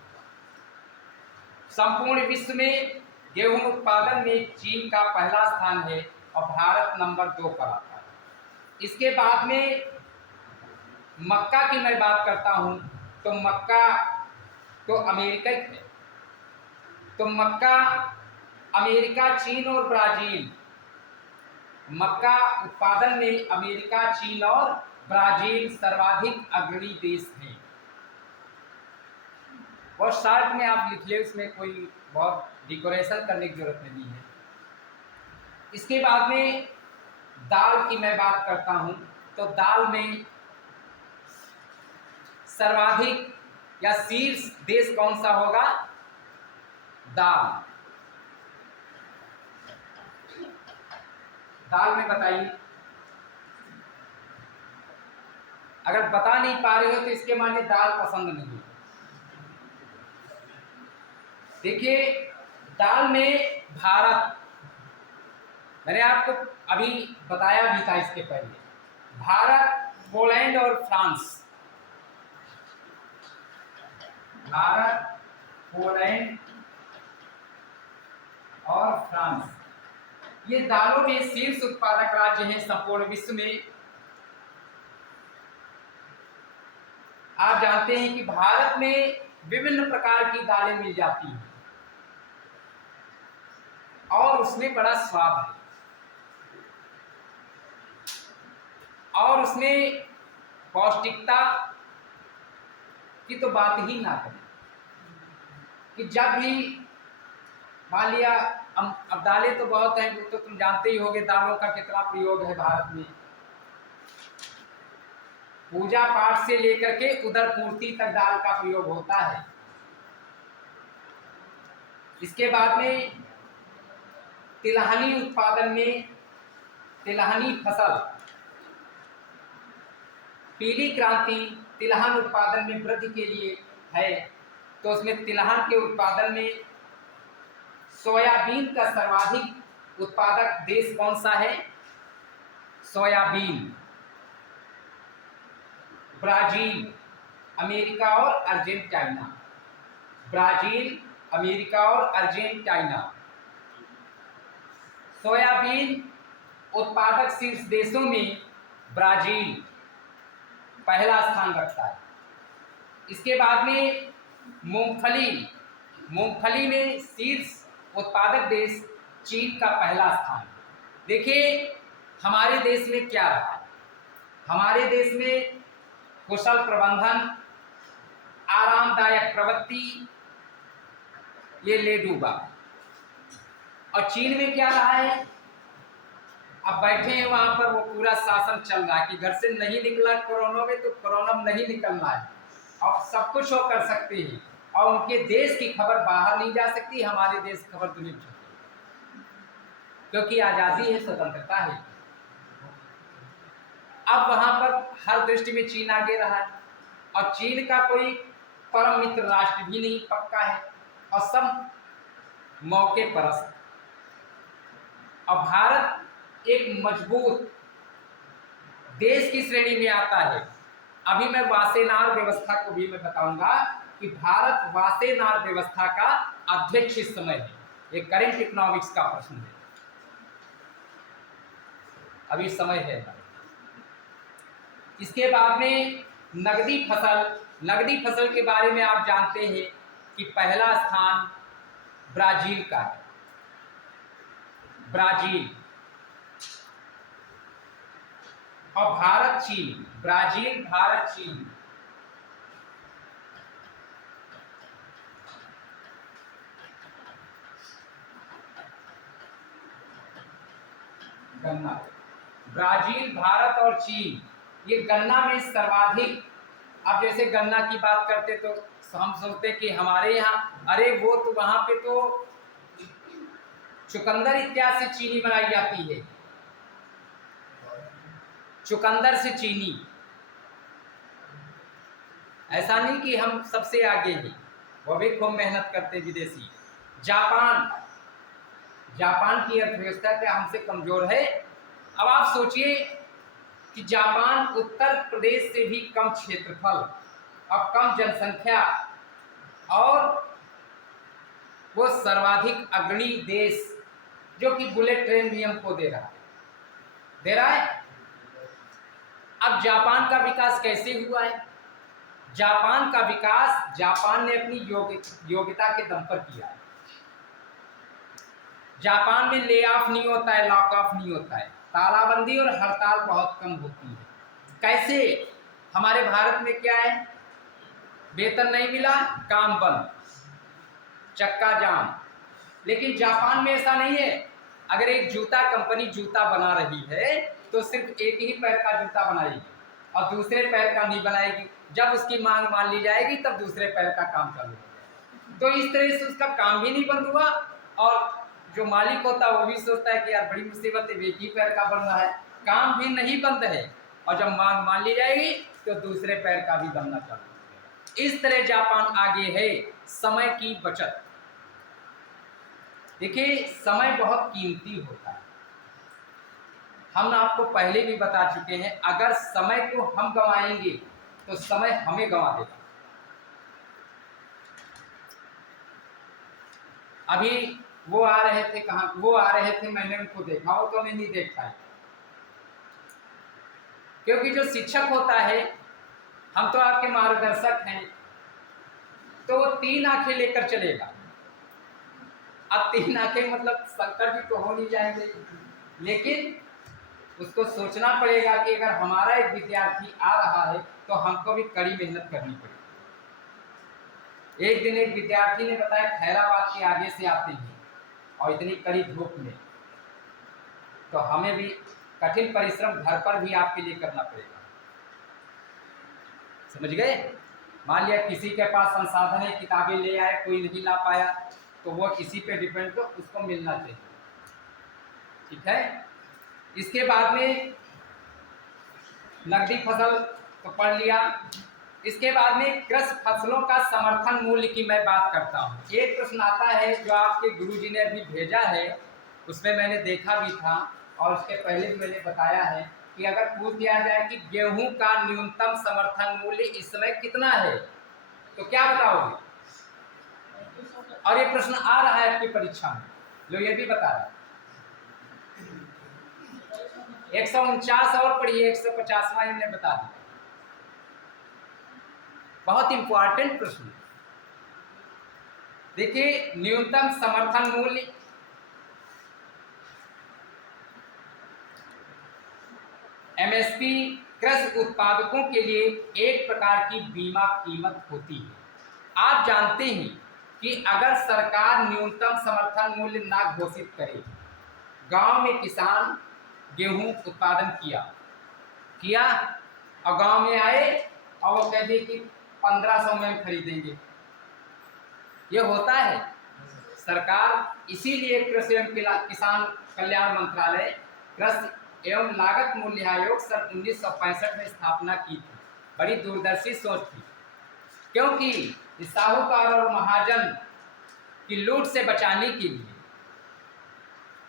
संपूर्ण विश्व में गेहूं उत्पादन में चीन का पहला स्थान है और भारत नंबर 2 पर आता है। इसके बाद में मक्का की मैं बात करता हूं तो मक्का तो अमेरिका है, तो मक्का अमेरिका, चीन और ब्राजील, मक्का उत्पादन में अमेरिका, चीन और ब्राजील सर्वाधिक अग्रणी देश हैं। और शार्ट में आप लिख ले, उसमें कोई बहुत डिकोरेशन करने की जरूरत नहीं है। इसके बाद में दाल की मैं बात करता हूं तो दाल में सर्वाधिक या शीर्ष देश कौन सा होगा? दाल में बताइए। अगर बता नहीं पा रहे हो तो इसके माने दाल पसंद नहीं है। देखिए, दाल में भारत, मैंने आपको अभी बताया भी था इसके पहले, भारत, पोलैंड और फ्रांस, भारत, पोलैंड और फ्रांस, ये दालों में शीर्ष उत्पादक राज्य हैं संपूर्ण विश्व में। आप जानते हैं कि भारत में विभिन्न प्रकार की दालें मिल जाती हैं और उसमें बड़ा स्वाद है और उसमें पौष्टिकता की तो बात ही ना करें कि जब भी मान लिया, अब दालें तो बहुत हैं, वो तो तुम जानते ही होगे दालों का कितना प्रयोग है भारत में। पूजा पाठ से लेकर के उदर पूर्ति तक दाल का प्रयोग होता है। इसके बाद में तिलहनी उत्पादन में, तिलहनी फसल, पीली क्रांति तिलहन उत्पादन में वृद्धि के लिए है, तो उसमें तिलहन के उत्पादन में सोयाबीन का सर्वाधिक उत्पादक देश कौन सा है? सोयाबीन, ब्राजील, अमेरिका और अर्जेंटीना, ब्राजील, अमेरिका और अर्जेंटीना। सोयाबीन उत्पादक शीर्ष देशों में ब्राजील पहला स्थान रखता है। इसके बाद में मूंगफली, मूंगफली में शीर्ष उत्पादक देश चीन का पहला स्थान। देखिए, हमारे देश में क्या रहा? हमारे देश में कुशल प्रबंधन, आरामदायक प्रवृत्ति, ये ले डूबा। और चीन में क्या रहा है? अब बैठे हैं वहां पर, वो पूरा शासन चल रहा है कि घर से नहीं निकला कोरोना में तो कोरोना में नहीं निकलना है, और सब कुछ वो कर सकते हैं और उनके देश की खबर बाहर नहीं जा सकती, हमारे देश की खबर दुनिया में, क्योंकि आजादी है, स्वतंत्रता है। अब वहां पर हर दृष्टि में चीन आगे रहा है और चीन का कोई परम मित्र राष्ट्र भी नहीं पक्का है और सब मौके परस्त। और भारत एक मजबूत देश की श्रेणी में आता है। अभी मैं वासेनार व्यवस्था को भी मैं बताऊंगा कि भारत वासेनार व्यवस्था का अध्यक्ष इस समय है। ये करंट इकोनॉमिक्स का प्रश्न है, अभी समय है। इसके बाद में नगदी फसल, नगदी फसल के बारे में आप जानते हैं कि पहला स्थान ब्राजील का है, ब्राजील, और भारत, चीन, ब्राजील, भारत, चीन। गन्ना, ब्राजील, भारत और चीन, ये गन्ना में सर्वाधिक अब जैसे गन्ना की बात करते तो हम सोचते कि हमारे यहाँ, अरे वो तो वहाँ पे तो चुकंदर इत्यादि से चीनी बनाई जाती है, चुकंदर से चीनी। ऐसा नहीं कि हम सबसे आगे हैं, वो भी खूब मेहनत करते विदेशी। जापान, जापान की अर्थव्यवस्था क्या हमसे कमजोर है? अब आप सोचिए कि जापान उत्तर प्रदेश से भी कम क्षेत्रफल और कम जनसंख्या, और वो सर्वाधिक अग्रणी देश, जो कि बुलेट ट्रेन भी हमको दे रहा है। अब जापान का विकास कैसे हुआ है? जापान का विकास जापान ने अपनी योग्यता के दम पर किया है। जापान में ले ऑफ नहीं होता है, लॉक ऑफ नहीं होता है, तालाबंदी और हड़ताल बहुत कम होती है। कैसे? हमारे भारत में क्या है, वेतन नहीं मिला, काम बंद, चक्का जाम। लेकिन जापान में ऐसा नहीं है। अगर एक जूता कंपनी जूता बना रही है तो सिर्फ एक ही पैर का जूता बनाएगी और दूसरे पैर का नहीं बनाएगी। जब उसकी मांग मान ली जाएगी तब दूसरे पैर का काम चालू हो जाएगा। तो इस तरह से उसका काम भी नहीं बंद हुआ, और जो मालिक होता है वो भी सोचता है कि यार बड़ी मुसीबत है, एक ही पैर का बन रहा है, काम भी नहीं बंद है, और जब मांग मान ली जाएगी तो दूसरे पैर का भी बनना चालू हो जाएगा। इस तरह जापान आगे है। समय की बचत, देखिए समय बहुत कीमती होता है। हम आपको पहले भी बता चुके हैं, अगर समय को हम गंवाएंगे तो समय हमें गंवा देगा। अभी वो आ रहे थे, कहाँ वो आ रहे थे, मैंने उनको देखा, वो तो मैं नहीं देख पाया, क्योंकि जो शिक्षक होता है, हम तो आपके मार्गदर्शक हैं, तो वो 3 आंखें लेकर चलेगा। अब 3 आंखें मतलब शंकर जी तो हो नहीं जाएंगे, लेकिन उसको सोचना पड़ेगा कि अगर हमारा एक विद्यार्थी आ रहा है तो हमको भी कड़ी मेहनत करनी पड़ेगी। एक दिन एक विद्यार्थी ने बताया, खैराबाद के आगे से आते हैं और इतनी कड़ी धूप में, तो हमें भी कठिन परिश्रम घर पर भी आपके लिए करना पड़ेगा। समझ गए? मान लिया किसी के पास संसाधन है, किताबें ले आए, कोई नहीं ला पाया, तो वो इसी पे डिपेंड, तो उसको मिलना चाहिए। ठीक है। इसके बाद में नकदी फसल तो पढ़ लिया। इसके बाद में कृषि फसलों का समर्थन मूल्य की मैं बात करता हूँ। एक प्रश्न आता है जो आपके गुरुजी ने अभी भेजा है, उसमें मैंने देखा भी था और उसके पहले भी मैंने बताया है कि अगर पूछ दिया जाए कि गेहूं का न्यूनतम समर्थन मूल्य इस समय कितना है, तो क्या बताओगे? और ये प्रश्न आ रहा है आपकी परीक्षा में, लो ये भी बता रहा है। 149 और पढ़िए, 150वां इन्हें बता दिया। बहुत इंपॉर्टेंट प्रश्न। देखिए, न्यूनतम समर्थन मूल्य एमएसपी कृषि उत्पादकों के लिए एक प्रकार की बीमा कीमत होती है। आप जानते हैं कि अगर सरकार न्यूनतम समर्थन मूल्य ना घोषित करे, गांव में किसान गेहूं उत्पादन किया और गांव में आए और वो कह दे कि 1500 में खरीदेंगे, ये होता है। सरकार इसीलिए कृषि एवं किसान कल्याण मंत्रालय कृषि एवं लागत मूल्य आयोग सन 1965 में स्थापना की थी। बड़ी दूरदर्शी सोच थी, क्योंकि साहूकार और महाजन की लूट से बचाने के लिए,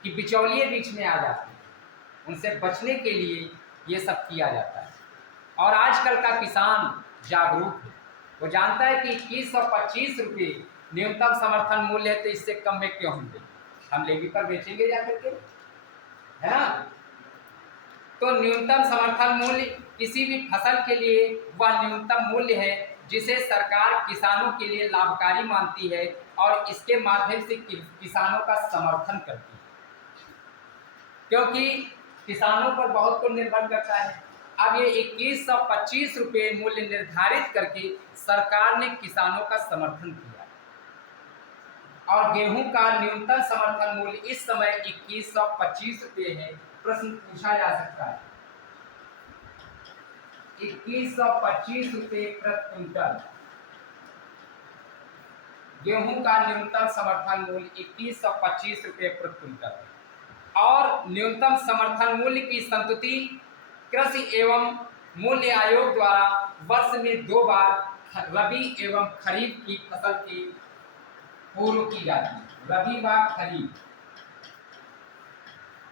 कि बिचौलिए बीच में आ जाते हैं, उनसे बचने के लिए ये सब किया जाता है। और आजकल का किसान जागरूक है, वो जानता है कि 2125 रुपये न्यूनतम समर्थन मूल्य है, तो इससे कम में क्यों हम देंगे, हम लेवी पर बेचेंगे जाकर के, है ना। तो न्यूनतम समर्थन मूल्य किसी भी फसल के लिए वह न्यूनतम मूल्य है जिसे सरकार किसानों के लिए लाभकारी मानती है और इसके माध्यम से किसानों का समर्थन करती है, क्योंकि किसानों पर बहुत कुछ निर्भर करता है। अब ये 2125 रुपये मूल्य निर्धारित करके सरकार ने किसानों का समर्थन किया, और गेहूं का न्यूनतम समर्थन मूल्य इस समय 2125 रुपये है। प्रश्न पूछा जा सकता है, 2125 प्रति क्विंटल। गेहूं का न्यूनतम समर्थन मूल्य 2125 रुपये प्रति क्विंटल। और न्यूनतम समर्थन मूल्य की संतुति कृषि एवं मूल्य आयोग द्वारा वर्ष में 2 बार रबी एवं खरीफ की फसल की पूर्व की जाती है। रबी व खरीफ,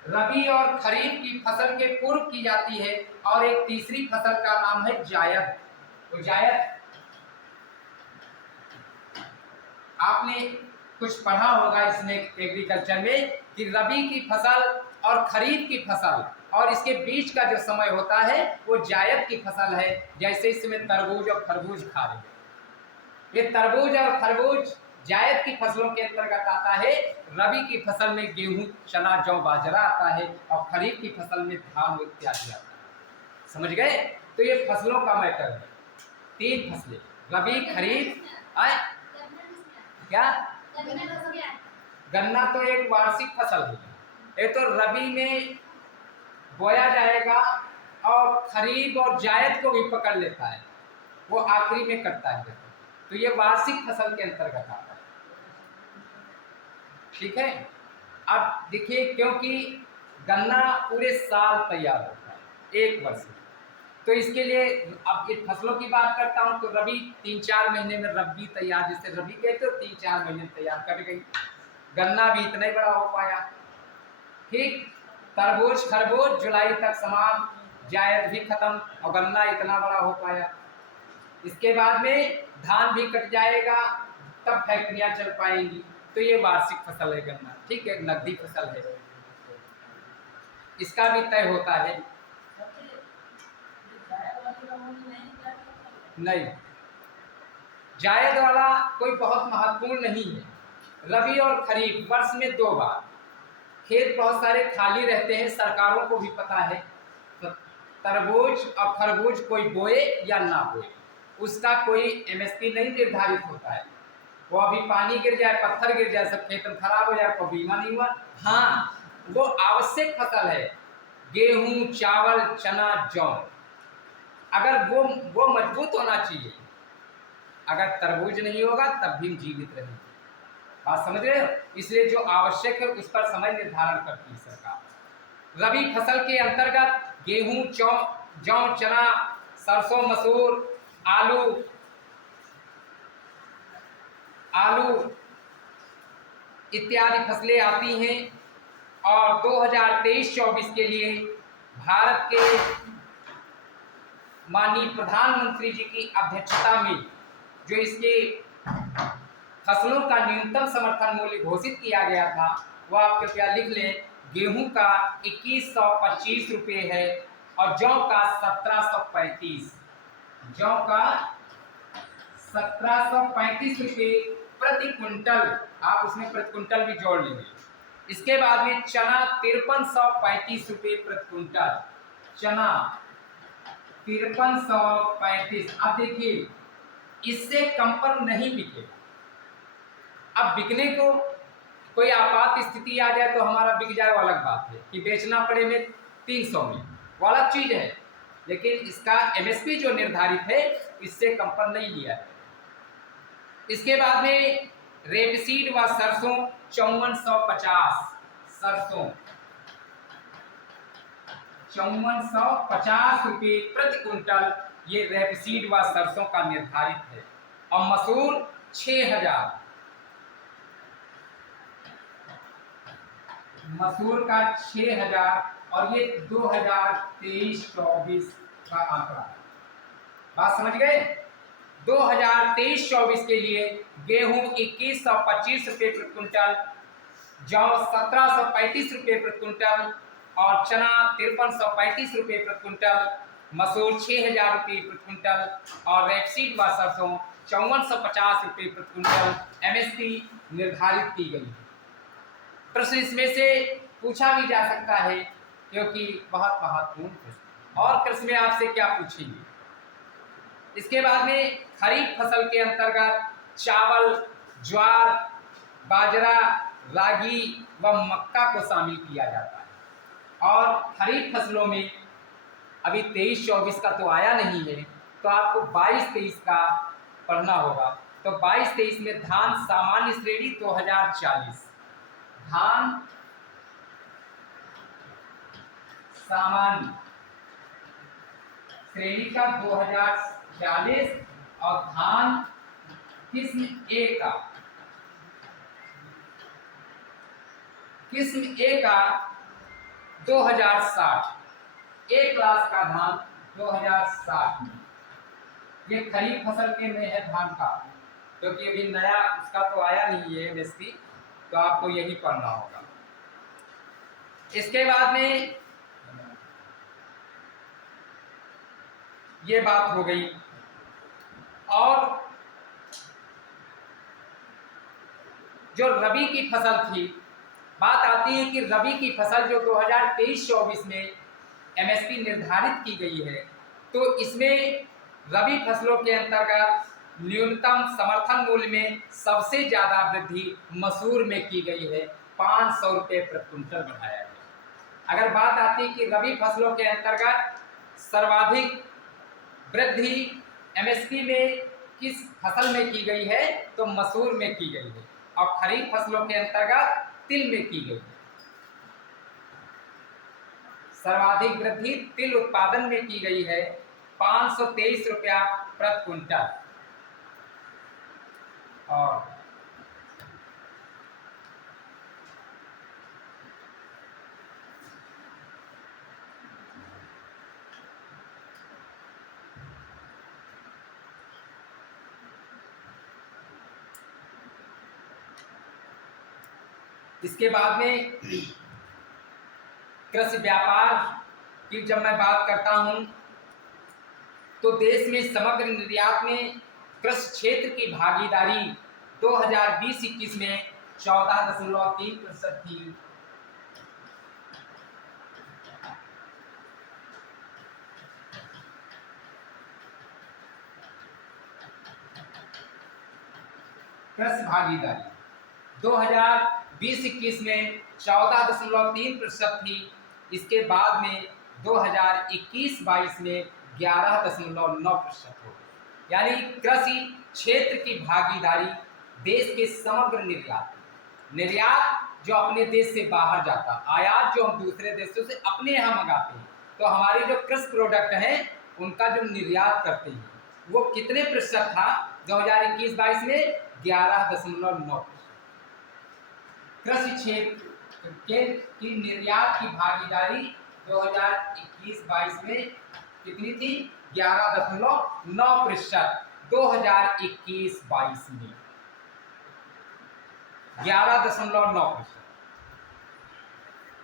रबी और खरीफ की फसल के पूर्व की जाती है। और एक तीसरी फसल का नाम है जायद। तो जायद आपने कुछ पढ़ा होगा इसमें एग्रीकल्चर में कि रबी की फसल और खरीफ की फसल और इसके बीच का जो समय होता है वो जायद की फसल है। जैसे इसमें तरबूज और खरबूज खा रहे हैं, ये तरबूज और खरबूज जायद की फसलों के अंतर्गत आता है। रबी की फसल में गेहूं, चना, जौ, बाजरा आता है और खरीफ की फसल में धान इत्यादि आता है। समझ गए? तो ये फसलों का मैटर है। 3 फसलें, रबी, खरीफ, आए क्या? गन्ना तो एक वार्षिक फसल है, ये तो रबी में बोया जाएगा और खरीफ और जायद को भी पकड़ लेता है, वो आखिरी में कटता है। तो ये वार्षिक फसल के अंतर्गत आता है। ठीक है। अब देखिए, क्योंकि गन्ना पूरे साल तैयार होता है, 1 वर्ष में, तो इसके लिए अब ये फसलों की बात करता हूँ तो रबी 3-4 महीने में रबी तैयार, जैसे रबी कहते तो 3-4 महीने में तैयार कर गई। गन्ना भी इतना ही बड़ा हो पाया। ठीक। तरबूज, खरबूज जुलाई तक समाप्त, जायद भी खत्म और गन्ना इतना बड़ा हो पाया। इसके बाद में धान भी कट जाएगा, तब फैक्ट्रियां चल पाएंगी। तो ये वार्षिक फसल है गन्ना। ठीक है, नकदी फसल है, इसका भी तय होता है। नहीं, जायद वाला कोई बहुत महत्वपूर्ण नहीं है। रबी और खरीफ वर्ष में 2 बार। खेत बहुत सारे खाली रहते हैं, सरकारों को भी पता है। तो तरबूज और खरबूज कोई बोए या ना बोए, उसका कोई एमएसपी नहीं निर्धारित होता है। वो अभी पानी गिर जाए, पत्थर गिर जाए, सब खेत खराब हो जाए, कोई बीमा नहीं हुआ। हाँ, वो आवश्यक फसल है। गेहूं, चावल, चना, जौ, अगर वो मजबूत होना चाहिए। अगर तरबूज नहीं होगा तब भी जीवित रहेंगे। बात समझ रहे हो? इसलिए जो आवश्यक है उस पर समय निर्धारण करती है सरकार। रबी फसल के अंतर्गत गेहूं, जौ, चना, सरसों, मसूर, आलू इत्यादि फसलें आती हैं। और 2023-24 के लिए भारत के माननीय प्रधानमंत्री जी की अध्यक्षता में जो इसके फसलों का न्यूनतम समर्थन मूल्य घोषित किया गया था, वह आप कृपया लिख लें। गेहूं का 2125 रुपये है और जौ का 1735, जौ का 1735 रुपये प्रति क्विंटल। आप उसमें प्रति क्विंटल भी जोड़ लेंगे। इसके बाद में चना 5335 रुपये प्रति क्विंटल, चना 5335। अब देखिए, इससे कम पर नहीं बिकेगा। अब बिकने को कोई आपात स्थिति आ जाए तो हमारा बिक जाए, वो अलग बात है कि बेचना पड़े में 300 में, वो अलग चीज है। लेकिन इसका एमएसपी जो निर्धारित है, इससे कम पर नहीं लिया है। इसके बाद में रेपसीड व सरसों 5450, सरसों 5450 रुपये प्रति क्विंटल, ये रेपसीड व सरसों का निर्धारित है। और मसूर 6000, मसूर का 6000, और ये 2023-24 का आंकड़ा है। बात समझ गए? 2023-24 के लिए गेहूं 2125 रुपये प्रति क्विंटल, जौ 1735 रुपये प्रति क्विंटल और चना 5335 रुपये प्रति क्विंटल, मसूर 6000 रुपये प्रति क्विंटल और रेपसीड व सरसों 5450 रुपये प्रति क्विंटल एमएसपी निर्धारित की गई है। प्रश्न इसमें से पूछा भी जा सकता है क्योंकि बहुत महत्वपूर्ण प्रश्न। और कृषि में आपसे क्या पूछेंगे? इसके बाद में खरीफ फसल के अंतर्गत चावल, ज्वार, बाजरा, रागी व मक्का को शामिल किया जाता है। और खरीफ फसलों में अभी 23-24 का तो आया नहीं है, तो आपको 22-23 का पढ़ना होगा। तो 22-23 में धान सामान्य श्रेणी 2040, धान सामान्य श्रेणी का 2040 और धान किस्म ए का, किस्म ए का 2060, एक क्लास का धान 2060 में। ये खरीफ फसल के में है धान का, क्योंकि अभी नया उसका तो आया नहीं है एमएसपी, तो आपको यही पढ़ना होगा। इसके बाद में ये बात हो गई। और जो रबी की फसल थी, बात आती है कि रबी की फसल जो 2023-24 में एमएसपी निर्धारित की गई है, तो इसमें रबी फसलों के अंतर्गत न्यूनतम समर्थन मूल्य में सबसे ज्यादा वृद्धि मसूर में की गई है, 500 रुपये प्रति क्विंटल बढ़ाया गया। अगर बात आती है कि रबी फसलों के अंतर्गत सर्वाधिक वृद्धि एमएसपी में किस फसल में की गई है, तो मसूर में की गई है, और खरीफ फसलों के अंतर्गत तिल में की गई है। सर्वाधिक वृद्धि तिल उत्पादन में की गई है, 523 रुपया प्रति क्विंटल। और इसके बाद में कृषि व्यापार की जब मैं बात करता हूं, तो देश में समग्र निर्यात में कृषि क्षेत्र की भागीदारी 2020-21 में 14.3% थी। कृषि भागीदारी 2020-21 में 14.3% थी। इसके बाद में 2021-22 में 11.9% हो गई। यानी कृषि क्षेत्र की भागीदारी देश के समग्र निर्यात जो अपने देश से बाहर जाता, आयात जो हम दूसरे देशों से अपने यहाँ मंगाते हैं, तो हमारे जो कृषि प्रोडक्ट हैं उनका जो निर्यात करते हैं वो कितने प्रतिशत था 2021-22 में? 11.9%। कृषि क्षेत्र की निर्यात की भागीदारी 2021-22 में कितनी थी? 11.9%। 2021-22 में 11.9%।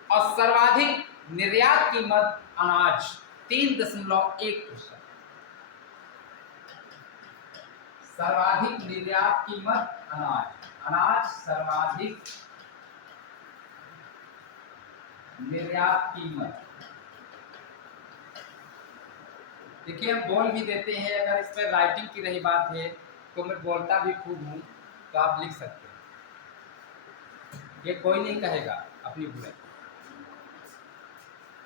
और सर्वाधिक निर्यात कीमत अनाज 3.1%। सर्वाधिक निर्यात कीमत अनाज सर्वाधिक निर्यात कीमत। देखिए हम बोल भी देते हैं, अगर इस पर राइटिंग की रही बात है तो मैं बोलता भी खूब हूँ, तो आप लिख सकते हैं, ये कोई नहीं कहेगा अपनी बुराई।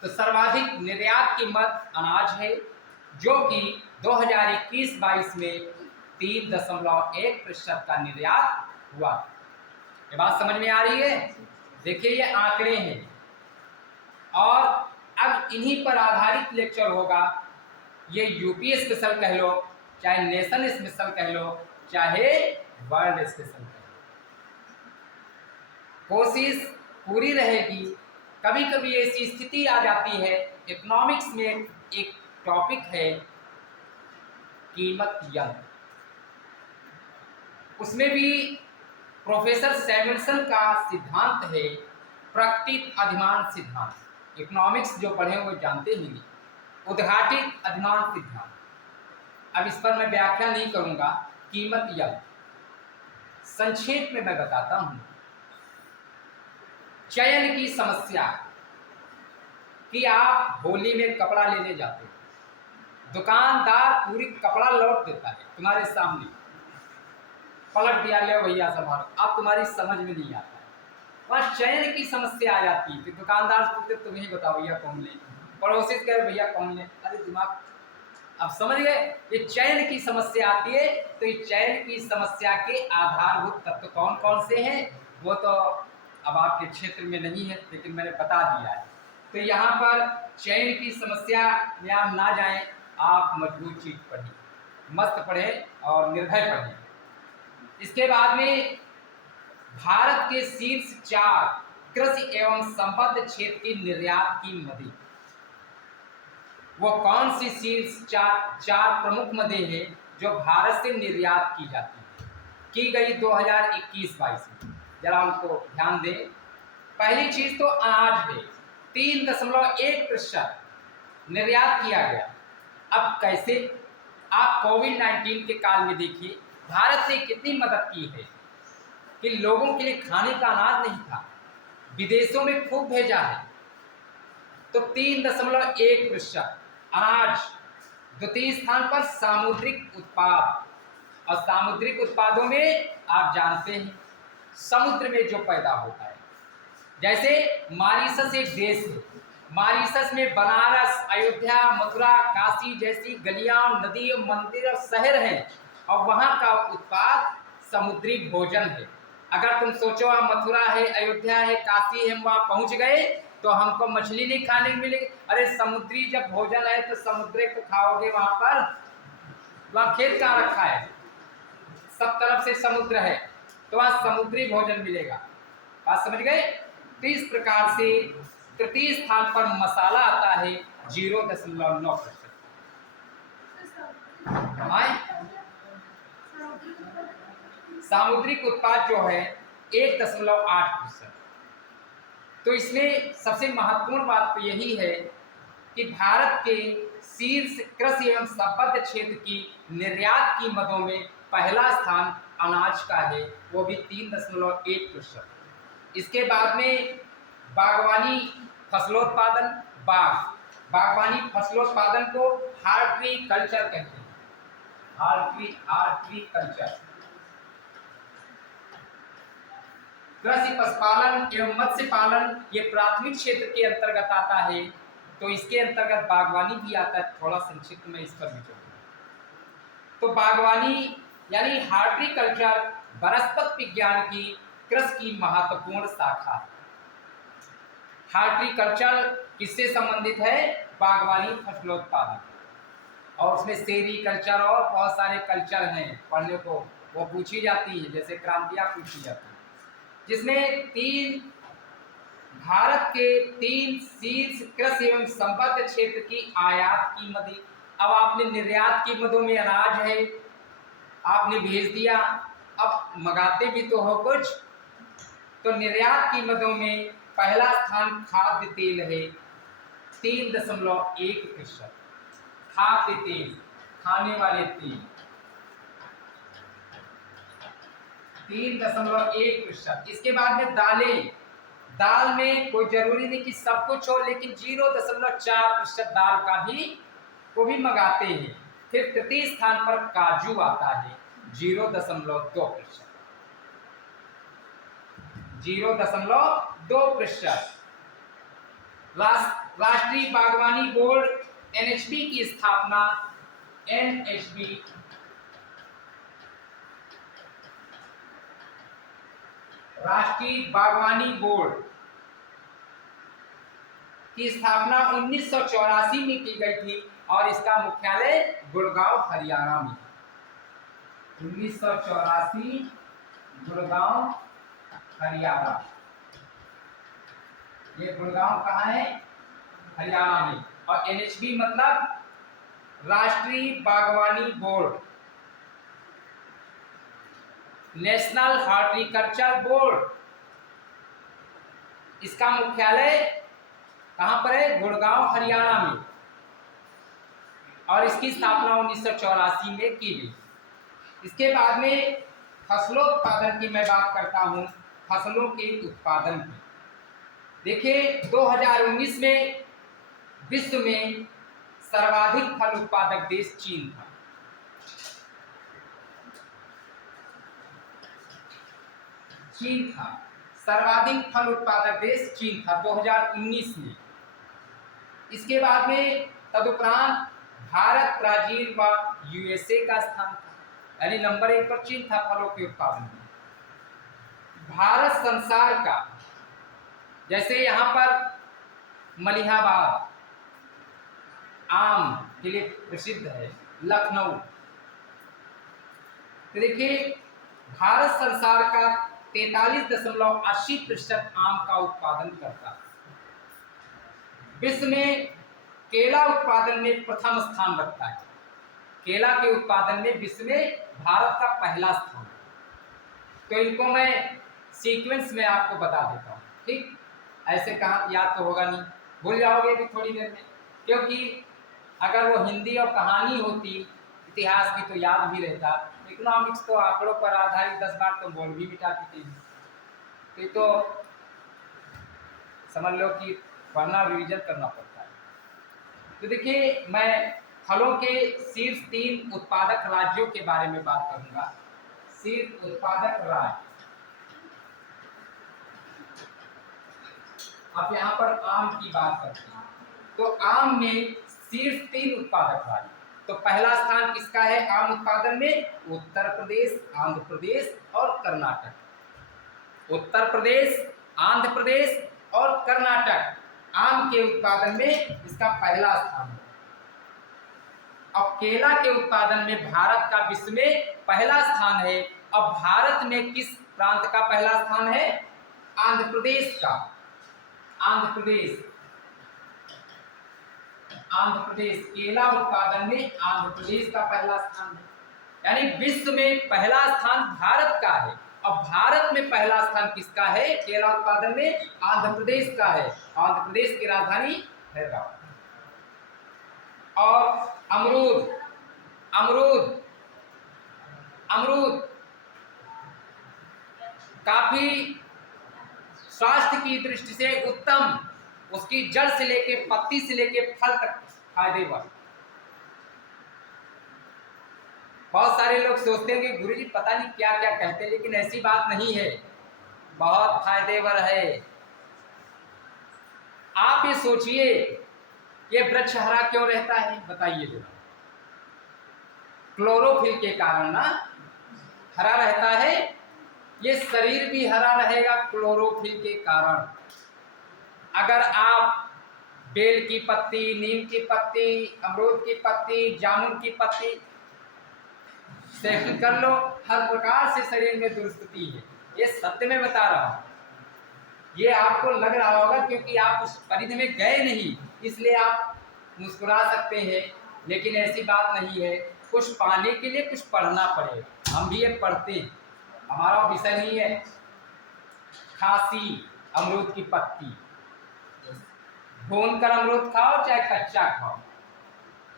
तो सर्वाधिक निर्यात कीमत अनाज है, जो कि 2021-22 में 3.1% का निर्यात हुआ। ये बात समझ में आ रही है? देखिए ये आंकड़े हैं, और अब इन्हीं पर आधारित लेक्चर होगा। ये यूपी स्पेशल कह लो, चाहे नेशन स्पेशल कह लो, चाहे वर्ल्ड स्पेशल कह लो, कोशिश पूरी रहेगी। कभी कभी ऐसी स्थिति आ जाती है, इकोनॉमिक्स में एक टॉपिक है कीमत यंत्र, उसमें भी प्रोफेसर सैमुअल्सन का सिद्धांत है प्रकटित अधिमान सिद्धांत। इकोनॉमिक्स जो पढ़े वो जानते ही, उद्घाटित अधिमान सिद्धांत। अब इस पर मैं व्याख्या नहीं करूंगा। कीमत यंत्र संक्षेप में मैं बताता हूं। चयन की समस्या कि आप होली में कपड़ा लेने जाते हो, दुकानदार पूरी कपड़ा लौट देता है तुम्हारे सामने, पलट दिया, ले भैया संभालो, अब तुम्हारी समझ में नहीं आता है। वहाँ चयन की समस्या आ जाती है कि दुकानदार पूछते तुम ही बताओ भैया कौन ले, पड़ोसी से कह रहे भैया कौन है, अरे दिमाग, अब समझ गए। ये चयन की समस्या आती है, तो ये चयन की समस्या के आधारभूत तत्व कौन कौन से हैं वो तो अब आपके क्षेत्र में नहीं है, लेकिन मैंने बता दिया है। तो यहाँ पर चयन की समस्या में आप ना जाएं, आप मजबूत चीज पढ़िए, मस्त पढ़ें और निर्भय पढ़ें। इसके बाद में भारत के शीर्ष 4 कृषि एवं संबद्ध क्षेत्र की निर्यात की मदें, वो कौन सी शीर्ष 4 प्रमुख मदें हैं जो भारत से निर्यात की जाती है, की गई 2021-22 में, जरा हमको ध्यान दें। पहली चीज तो अनाज है, 3.1% निर्यात किया गया। अब कैसे, आप कोविड-19 के काल में देखिए भारत ने कितनी मदद की है कि लोगों के लिए खाने का अनाज नहीं था, विदेशों में खूब भेजा है। तो 3.1% अनाज। द्वितीय स्थान पर सामुद्रिक उत्पाद, और सामुद्रिक उत्पादों में आप जानते हैं समुद्र में जो पैदा होता है, जैसे मॉरिशस एक देश है, मॉरिशस में बनारस, अयोध्या, मथुरा, काशी जैसी गलियां, नदी, मंदिर और शहर हैं, और वहां का उत्पाद समुद्री भोजन है। अगर तुम सोचो आप मथुरा है, अयोध्या है, काशी है, हम वहां पहुंच गए तो हमको मछली नहीं खाने को मिलेगी, अरे समुद्री जब भोजन है तो समुद्र को खाओगे, वहां पर वहां खेत कहाँ रखा है, सब तरफ से समुद्र है, तो वहां समुद्री भोजन मिलेगा। बात समझ गए। तो इस प्रकार से तृतीय स्थान पर मसाला आता है 0.9%। सामुद्रिक उत्पाद जो है 1.8%। तो इसमें सबसे महत्वपूर्ण बात तो यही है कि भारत के शीर्ष कृषि एवं संबद्ध क्षेत्र की निर्यात की मदों में पहला स्थान अनाज का है, वो भी 3.1%। इसके बाद में बागवानी फसलोत्पादन, बागवानी फसलोत्पादन को हार्टिकल्चर कहते हैं, हार्टिकल्चर। कृषि पशुपालन एवं मत्स्य पालन ये प्राथमिक क्षेत्र के अंतर्गत आता है, तो इसके अंतर्गत बागवानी भी आता है। थोड़ा संक्षिप्त में इस पर भी चलूंगा। तो बागवानी यानी हार्टिकल्चर वनस्पति विज्ञान की कृषि की महत्वपूर्ण शाखा है। हार्टिकल्चर किससे संबंधित है, बागवानी फसलोत्पादन, और उसमें सेरीकल्चर और बहुत सारे कल्चर हैं पढ़ने को, वो पूछी जाती है, जैसे क्रांतियां पूछी जाती है, जिसमें भारत के 3 शीर्ष कृषि एवं संबद्ध क्षेत्र की आयात की मदें। अब आपने निर्यात की मदों में अनाज है, आपने भेज दिया, अब मंगाते भी तो हो कुछ, तो निर्यात की मदों में पहला स्थान खाद्य तेल है 3.1%। खाद्य तेल, खाने वाले तेल 3.1%। इसके बाद में दालें, दाल में कोई जरूरी नहीं कि सब कुछ हो, लेकिन 0.4% दाल का भी को भी मंगाते हैं। फिर तृतीय स्थान पर काजू आता है 0.2%, 0.2%। राष्ट्रीय बागवानी बोर्ड NHB की स्थापना, NHB राष्ट्रीय बागवानी बोर्ड की स्थापना 1984 में की गई थी, और इसका मुख्यालय गुड़गांव हरियाणा में। 1984 गुड़गांव हरियाणा, ये गुड़गांव कहाँ है, हरियाणा में। और NHB मतलब राष्ट्रीय बागवानी बोर्ड, नेशनल हॉर्टिकल्चर बोर्ड, इसका मुख्यालय कहां पर है, गुड़गांव हरियाणा में, और इसकी स्थापना 1984 में की गई। इसके बाद में फसलोत्पादन की मैं बात करता हूं, फसलों के उत्पादन की। देखिए 2019 में विश्व में सर्वाधिक फल उत्पादक देश चीन था। चीन था सर्वाधिक फल उत्पादक देश, चीन था 2019 में। इसके बाद में तदुपरांत भारत, ब्राजील व यूएसए का स्थान था, यानी नंबर 1 पर चीन था फलों के उत्पादन में। भारत संसार का, जैसे यहाँ पर मलिहाबाद आम के लिए प्रसिद्ध है, लखनऊ, तो देखिए भारत संसार का 43.80% आम का उत्पादन करता है। विश्व में केला उत्पादन में प्रथम स्थान रखता है। केला के उत्पादन में विश्व में भारत का पहला स्थान है। तो इनको मैं सीक्वेंस में आपको बता देता हूँ, ठीक? ऐसे कहाँ याद तो होगा नहीं, भूल जाओगे भी थोड़ी देर में, क्योंकि अगर वो हिंदी और कहानी होती, इतिहास की, तो याद भी रहता। इकोनॉमिक्स तो आंकड़ों पर आधारित 10 बार तो बोल भी मिटाती थी, तो समझ लो कि पढ़ना, रिवीजन करना पड़ता है। तो देखिए मैं फलों के शीर्ष 3 उत्पादक राज्यों के बारे में बात करूंगा। शीर्ष उत्पादक राज्य, अब यहाँ पर आम की बात करते हैं, तो आम में शीर्ष 3 उत्पादक राज्य। तो पहला स्थान किसका है आम उत्पादन में? उत्तर प्रदेश, आंध्र प्रदेश और कर्नाटक। उत्तर प्रदेश, आंध्र प्रदेश और कर्नाटक आम के उत्पादन में इसका पहला स्थान है। अब केला के उत्पादन में भारत का विश्व में पहला स्थान है। अब भारत में किस प्रांत का पहला स्थान है? आंध्र प्रदेश का। आंध्र प्रदेश केला उत्पादन में आंध्र प्रदेश का पहला स्थान है, यानी विश्व में पहला स्थान भारत का है। अब भारत में पहला स्थान किसका है केला उत्पादन में? आंध्र प्रदेश का है। आंध्र प्रदेश की राजधानी हैदराबाद। और अमरूद काफी स्वास्थ्य की दृष्टि से उत्तम, उसकी जड़ से लेके पत्ती से लेके फल तक फायदेमंद। बहुत सारे लोग सोचते हैं कि गुरुजी पता नहीं क्या क्या कहते हैं, लेकिन ऐसी बात नहीं है, बहुत फायदेमंद है। आप ये सोचिए, ये वृक्ष हरा क्यों रहता है बताइए जरा? क्लोरोफिल के कारण ना हरा रहता है। ये शरीर भी हरा रहेगा क्लोरोफिल के कारण। अगर आप बेल की पत्ती, नीम की पत्ती, अमरूद की पत्ती, जामुन की पत्ती सेवन कर लो, हर प्रकार से शरीर में दुरुस्ती है। ये सत्य में बता रहा हूं। ये आपको लग रहा होगा क्योंकि आप उस परिधि में गए नहीं, इसलिए आप मुस्कुरा सकते हैं, लेकिन ऐसी बात नहीं है। कुछ पाने के लिए कुछ पढ़ना पड़ेगा। हम भी ये पढ़ते हैं, हमारा विषय नहीं है। खांसी, अमरूद की पत्ती भून कर अमरूद खाओ चाहे कच्चा खाओ,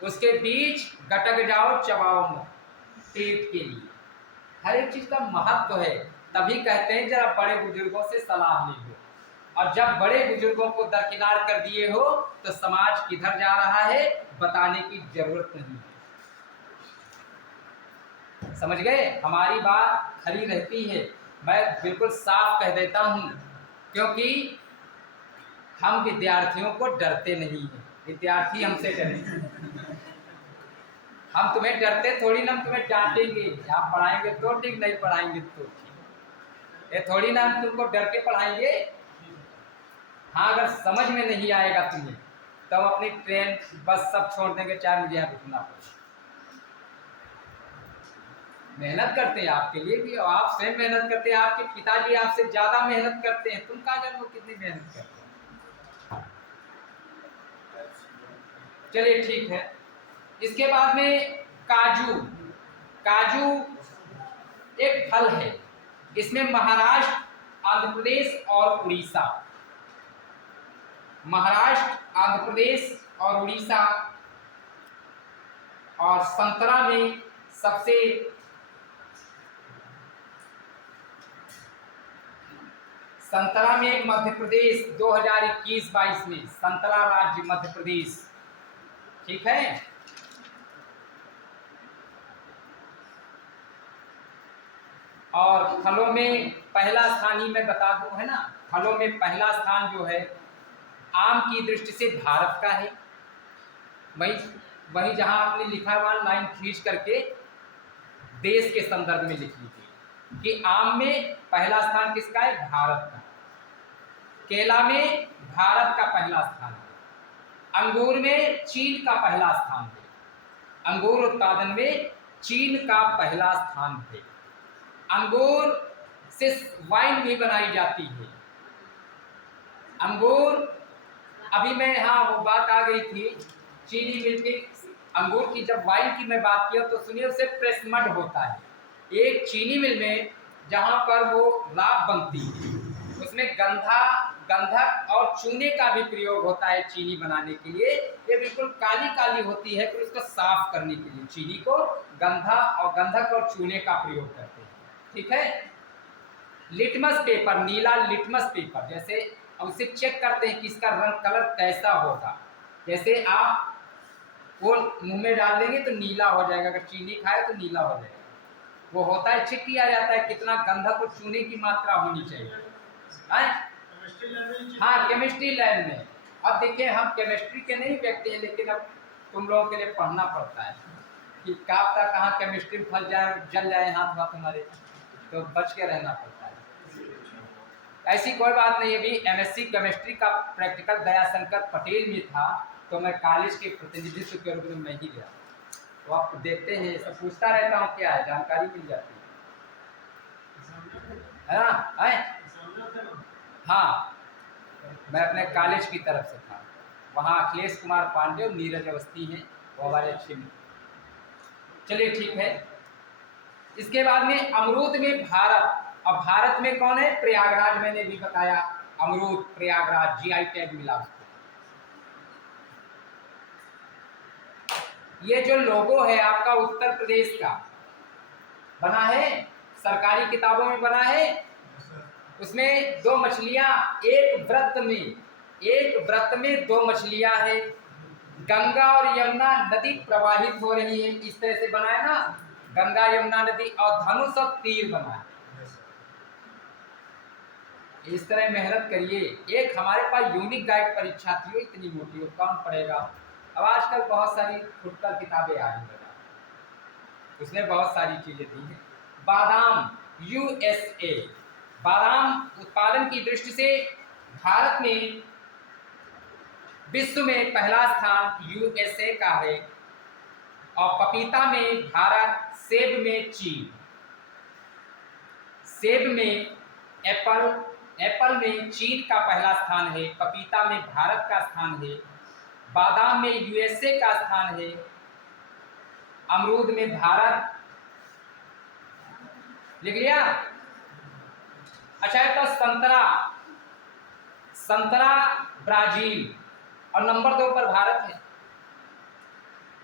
उसके बीच गटक जाओ, चबाओ मत, पेट के लिए। हर एक चीज का महत्व है। तभी कहते हैं जरा बड़े बुजुर्गों से सलाह ले लो। और जब बड़े बुजुर्गों को दरकिनार कर दिए हो तो समाज किधर जा रहा है बताने की जरूरत नहीं है। समझ गए? हमारी बात खरी रहती है, मैं बिल्कुल साफ कह देता हूं, क्योंकि हम विद्यार्थियों को डरते नहीं हैं। विद्यार्थी हमसे डरे। हम तुम्हें डरते थोड़ी ना, हम तुम्हें डांटेंगे। आप पढ़ाएंगे तो ठीक, नहीं पढ़ाएंगे तो ठीक। ये थोड़ी ना हम तुमको डर के पढ़ाएंगे। हाँ, अगर समझ में नहीं आएगा तुम्हें तब अपनी ट्रेन बस सब छोड़ देंगे, चाहे मुझे यहाँ रुकना पड़े। मेहनत करते हैं आपके लिए भी, और आप स्वयं मेहनत करते हैं। आपके पिताजी आपसे ज्यादा मेहनत करते हैं, तुम कहाँ जानो कितनी मेहनत करते हैं। चलिए ठीक है। इसके बाद में काजू एक फल है। इसमें महाराष्ट्र, आंध्र प्रदेश और उड़ीसा, महाराष्ट्र, आंध्र प्रदेश और उड़ीसा। और संतरा में मध्य प्रदेश 2021-22 में संतरा राज्य मध्य प्रदेश, ठीक है। और फलों में पहला स्थान ही मैं बता दूं, है ना, फलों में पहला स्थान जो है आम की दृष्टि से भारत का है। वही वही जहाँ आपने लिखा है वहाँ लाइन खींच करके देश के संदर्भ में लिख लीजिए कि आम में पहला स्थान किसका है? भारत का। केला में भारत का पहला स्थान है। अंगूर में चीन का पहला स्थान है। अंगूर उत्पादन में चीन का पहला स्थान है। अंगूर से वाइन भी बनाई जाती है। अंगूर, अभी मैं, हाँ वो बात आ गई थी चीनी मिल की अंगूर की, जब वाइन की मैं बात किया तो सुनिए उसे प्रेस मड होता है। एक चीनी मिल में जहाँ पर वो राब बनती है उसमें गंधक और चूने का भी प्रयोग होता है चीनी बनाने के लिए। ये बिल्कुल काली काली होती है, फिर उसको साफ करने के लिए चीनी को गंधक और चूने का प्रयोग करते हैं। ठीक है। लिटमस पेपर, नीला लिटमस पेपर, जैसे अब उसे चेक करते हैं कि इसका रंग कलर कैसा होगा। जैसे आप वो मुंह में डाल देंगे तो नीला हो जाएगा, अगर चीनी खाए तो नीला हो जाएगा। वो होता है, चेक किया जाता है कितना गंधक और चूने की मात्रा होनी चाहिए। हाँ, केमिस्ट्री लैब में। अब देखिए हम केमिस्ट्री के नहीं व्यक्ति हैं, लेकिन अब तुम लोगों के लिए पढ़ना पड़ता है कि क्या पता कहाँ केमिस्ट्री में फंस जाए, जल जाए हाथ वाथ हमारे, तो बच के रहना पड़ता है। ऐसी कोई बात नहीं। अभी एमएससी केमिस्ट्री का प्रैक्टिकल दयाशंकर पटेल में था, तो मैं कॉलेज के प्रतिनिधित्व के रूप में मैं ही गया। तो आप देखते हैं, सब पूछता रहता हूँ, क्या है, जानकारी मिल जाती है ना। हाँ, मैं अपने कॉलेज की तरफ से था। वहाँ अखिलेश कुमार पांडे और नीरज अवस्थी हैं, वो हमारे अच्छे मित्र। चलिए ठीक है। इसके बाद में अमरूद में भारत। अब भारत में कौन है? प्रयागराज, मैंने भी बताया, अमरूद प्रयागराज, जीआई टैग मिला उसको। ये जो लोगो है आपका उत्तर प्रदेश का बना है, सरकारी किताबों में बना है। उसमें दो मछलियां, एक व्रत में दो मछलियां हैं, गंगा और यमुना नदी प्रवाहित हो रही है, इस तरह से बना है ना, गंगा यमुना नदी, और धनुष और तीर बना है। इस तरह मेहनत करिए। एक हमारे पास यूनिक गाइड परीक्षा थी, इतनी मोटी, वो कौन पढ़ेगा। अब आजकल बहुत सारी फुटकर किताबें आ रही हैं, उसमें बहुत सारी चीजें दी हैं। बादाम, यूएसए, बादाम उत्पादन की दृष्टि से भारत में विश्व में पहला स्थान यूएसए का है, और पपीता में भारत, सेब में चीन, सेब में एप्पल में चीन का पहला स्थान है, पपीता में भारत का स्थान है, बादाम में यूएसए का स्थान है, अमरूद में भारत। लिख लिया? अच्छा है, तो संतरा ब्राजील और नंबर 2 पर भारत है।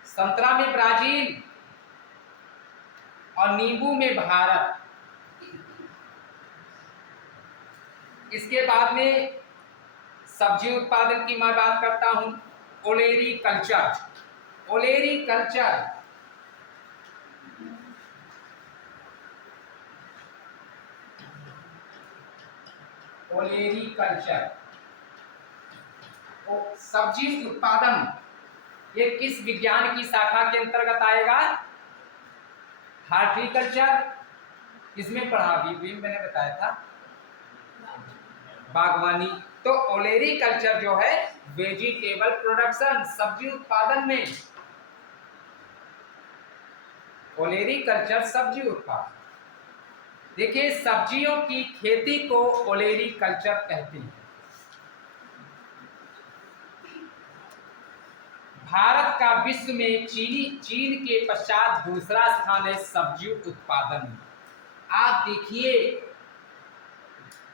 संतरा में ब्राजील और नींबू में भारत। इसके बाद में सब्जी उत्पादन की मैं बात करता हूं, ओलेरी कल्चर। ओलेरी कल्चर सब्जी उत्पादन, ये किस विज्ञान की शाखा के अंतर्गत आएगा? हार्टिकल्चर। इसमें पढ़ा भी मैंने बताया था, बागवानी। तो ओलेरी कल्चर जो है वेजिटेबल प्रोडक्शन, सब्जी उत्पादन में, ओलेरी कल्चर सब्जी उत्पादन। देखिए, सब्जियों की खेती को ओलेरी कल्चर कहते हैं। भारत का विश्व में चीन के पश्चात दूसरा स्थान है सब्जी उत्पादन में। आप देखिए,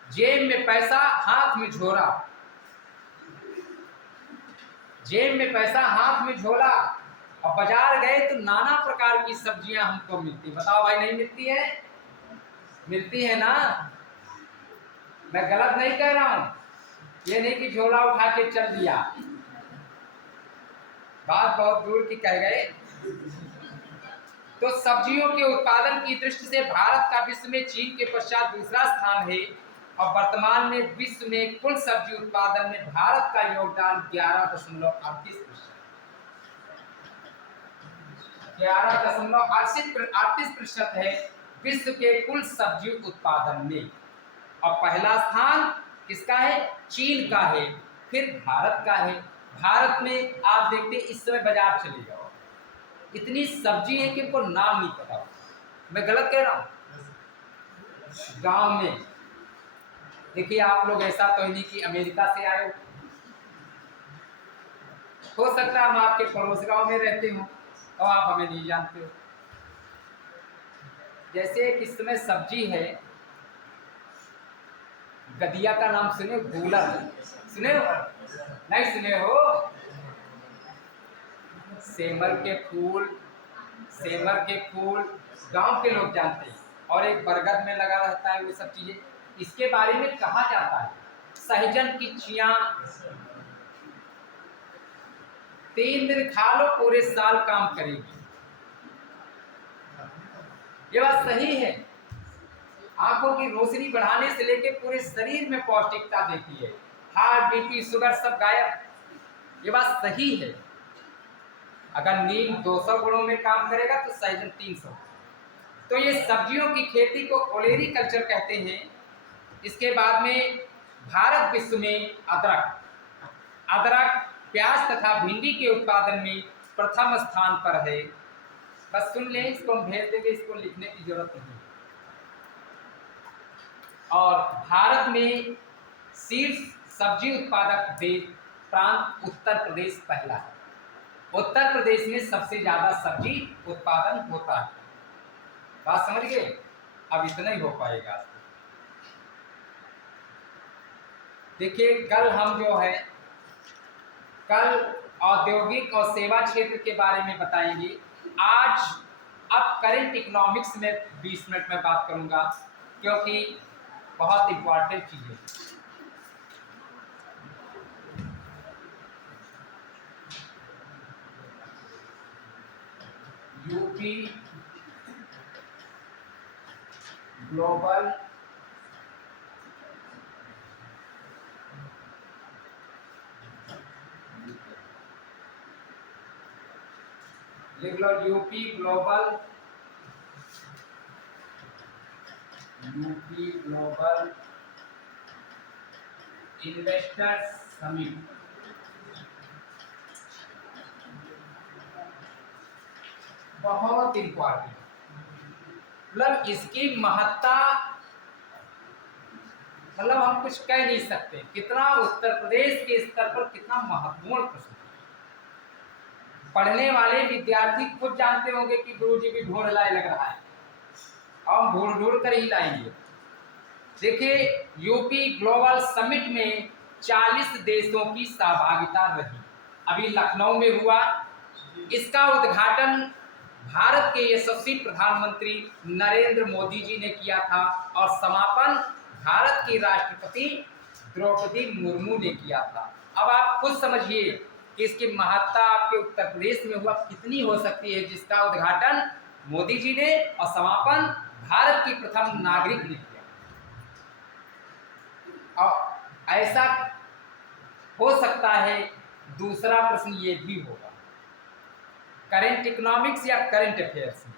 जेब में पैसा, हाथ में झोला, जेब में पैसा, हाथ में झोला, और बाजार गए तो नाना प्रकार की सब्जियां हमको मिलती। बताओ भाई, नहीं मिलती है? मिलती है ना। मैं गलत नहीं कह रहा हूं, ये नहीं कि झोला उठा के चल दिया, बात बहुत दूर की कह गए। तो सब्जियों के उत्पादन की दृष्टि से भारत का विश्व में चीन के पश्चात दूसरा स्थान है, और वर्तमान में विश्व में कुल सब्जी उत्पादन में भारत का योगदान 11.38%। 11.38% है विश्व के कुल सब्जी उत्पादन में। और पहला स्थान किसका है? चीन का है, फिर भारत का है। भारत में आप देखते इस समय बाजार चले जाओ, इतनी सब्जी है कि उनको नाम नहीं पता। मैं गलत कह रहा हूँ? गांव में देखिए, आप लोग ऐसा तो नहीं कि अमेरिका से आए हो सकता है हम आपके पड़ोस गांव में रहते हो और आप हमें नहीं जानते हो। जैसे इस समय सब्जी है, गदिया का नाम सुने? गूलर सुने हो? नहीं सुने हो? सेमर के फूल गांव के लोग जानते हैं, और एक बरगद में लगा रहता है, वो सब चीजें इसके बारे में कहा जाता है। सहजन की छिया 3 दिन खा लो, पूरे साल काम करेगी। ये बात सही है। आंखों की रोशनी बढ़ाने से लेकर पूरे शरीर में पौष्टिकता देती है। हार्ट, बीपी, शुगर सब गायब। ये बात सही है। अगर नीम 200 गुणों में काम करेगा तो सहजन 300। तो ये सब्जियों की खेती को ओलेरी कल्चर कहते हैं। इसके बाद में भारत विश्व में अदरक, प्याज तथा भिंडी के उत्पादन में प्रथम स्थान पर है। बस सुन लें, इसको हम भेज देंगे, इसको लिखने की जरूरत नहीं। और भारत में शीर्ष सब्जी उत्पादक देश प्रांत उत्तर प्रदेश पहला है। उत्तर प्रदेश में सबसे ज्यादा सब्जी उत्पादन होता है। बात समझ गए? अब इतना ही हो पाएगा। देखिए, कल औद्योगिक और सेवा क्षेत्र के बारे में बताएंगे। अब करंट इकोनॉमिक्स में 20 मिनट में बात करूंगा, क्योंकि बहुत इंपॉर्टेंट चीज है। यूपी ग्लोबल लिख लो, यूपी ग्लोबल इन्वेस्टर्स समिट। बहुत इंपॉर्टेंट, मतलब इसकी महत्ता मतलब हम कुछ कह नहीं सकते। कितना उत्तर प्रदेश के स्तर पर कितना महत्वपूर्ण प्रश्न। पढ़ने वाले विद्यार्थी खुद जानते होंगे कि गुरुजी भी ढूंढ लाए लग रहा है, और हम ढूंढ कर ही लाएंगे। देखिए, यूपी ग्लोबल समिट में 40 देशों की सहभागिता रही। अभी लखनऊ में हुआ। इसका उद्घाटन भारत के यशस्वी प्रधानमंत्री नरेंद्र मोदी जी ने किया था, और समापन भारत की राष्ट्रपति द्रौपदी मुर्मू ने किया था। अब आप खुद समझिए कि इसकी महत्ता आपके उत्तर प्रदेश में हुआ कितनी हो सकती है, जिसका उद्घाटन मोदी जी ने और समापन भारत की प्रथम नागरिक ने किया। और ऐसा हो सकता है। दूसरा प्रश्न ये भी होगा करंट इकोनॉमिक्स या करंट अफेयर्स में,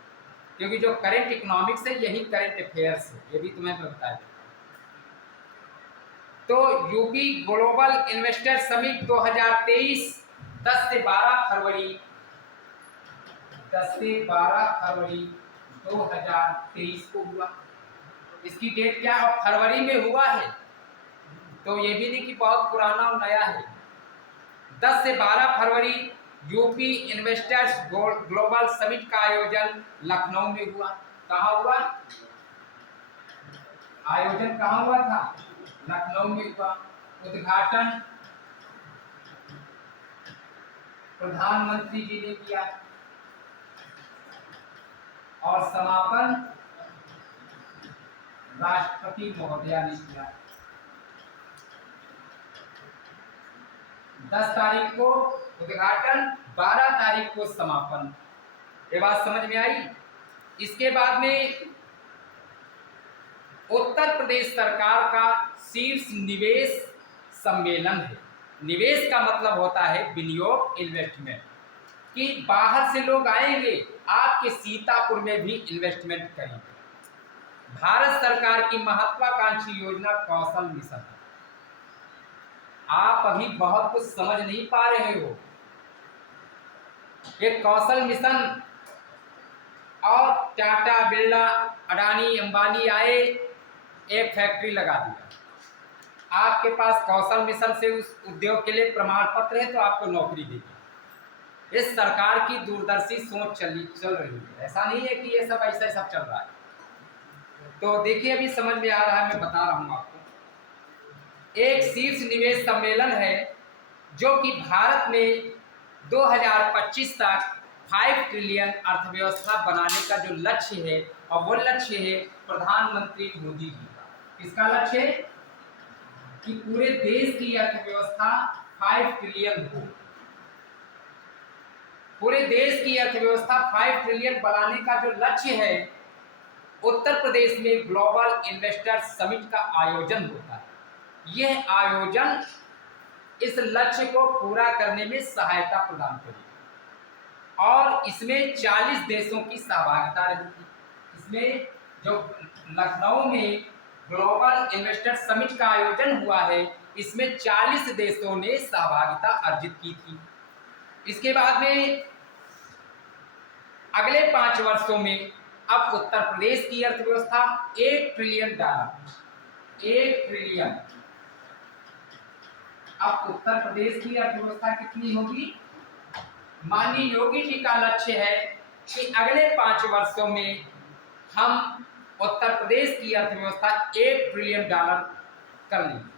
क्योंकि जो करंट इकोनॉमिक्स है यही करंट अफेयर्स है, ये भी तुम्हें बता दें। तो यूपी ग्लोबल इन्वेस्टर समिट 2023 10 से 12 फरवरी 2023 को हुआ। इसकी डेट क्या है? फरवरी में हुआ है, तो ये भी नहीं कि बहुत पुराना और नया है। 10 से 12 फरवरी यूपी इन्वेस्टर्स ग्लोबल समिट का आयोजन लखनऊ में हुआ। कहाँ हुआ? आयोजन कहाँ हुआ था? लखनऊ में हुआ। उद्घाटन प्रधानमंत्री जी ने किया, और समापन राष्ट्रपति महोदया ने किया। 10 तारीख को उद्घाटन, 12 तारीख को समापन। ये बात समझ में आई? इसके बाद में उत्तर प्रदेश सरकार का शीर्ष निवेश सम्मेलन है। निवेश का मतलब होता है विनियोग, इन्वेस्टमेंट। कि बाहर से लोग आएंगे, आपके सीतापुर में भी इन्वेस्टमेंट करेंगे। भारत सरकार की महत्वाकांक्षी योजना कौशल मिशन। आप अभी बहुत कुछ समझ नहीं पा रहे हो। ये कौशल मिशन और टाटा, बिरला, अडानी, अंबानी आए, एक फैक्ट्री लगा दिया। आपके पास कौशल मिशन से उस उद्योग के लिए प्रमाण पत्र है तो आपको नौकरी देगी। इस सरकार की दूरदर्शी सोच चल रही है। ऐसा नहीं है कि ये सब ऐसा सब चल रहा है। तो देखिए, अभी समझ में आ रहा है, मैं बता रहा हूं आपको। एक शीर्ष निवेश सम्मेलन है जो कि भारत में 2025 तक 5 ट्रिलियन अर्थव्यवस्था बनाने का जो लक्ष्य है, और वो लक्ष्य है प्रधानमंत्री मोदी जी का। किसका लक्ष्य है? कि पूरे देश की अर्थव्यवस्था 5 ट्रिलियन हो। पूरे देश की अर्थव्यवस्था 5 ट्रिलियन बनाने का जो लक्ष्य है, उत्तर प्रदेश में ग्लोबल इन्वेस्टर समिट का आयोजन होता है। यह आयोजन इस लक्ष्य को पूरा करने में सहायता प्रदान करेगी और इसमें 40 देशों की सहभागिता रहेगी। इसमें जो लखनऊ में ग्लोबल इन्वेस्टर समिट का आयोजन हुआ है, इसमें 40 देशों ने सहभागिता अर्जित की थी। इसके बाद में अगले 5 वर्षों में अब उत्तर प्रदेश की अर्थव्यवस्था $1 ट्रिलियन, 1 ट्रिलियन। अब उत्तर प्रदेश की अर्थव्यवस्था कितनी होगी? माननीय योगी जी का लक्ष्य है कि अगले 5 वर्षों में हम उत्तर प्रदेश की अर्थव्यवस्था $1 ट्रिलियन कर लेंगे।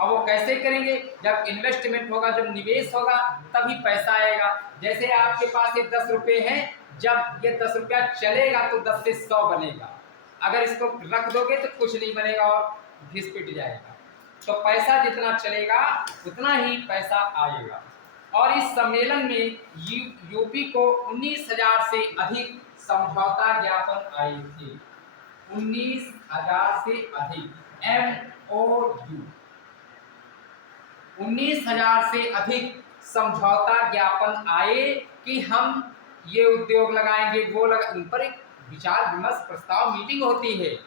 अब वो कैसे करेंगे? जब इन्वेस्टमेंट होगा, जब निवेश होगा, तभी पैसा आएगा। जैसे आपके पास ये 10 रुपये हैं, जब ये 10 रुपया चलेगा तो 10 से 100 बनेगा। अगर इसको रख दोगे तो कुछ नहीं बनेगा और घिस पिट जाएगा। तो पैसा जितना चलेगा उतना ही पैसा आएगा। और इस सम्मेलन में यूपी को 19,000 से अधिक समझौता ज्ञापन आए थे। 19,000 से अधिक MOU, 19,000 से अधिक समझौता ज्ञापन आए कि हम ये उद्योग लगाएंगे, वो उन पर एक विचार विमर्श प्रस्ताव मीटिंग होती है,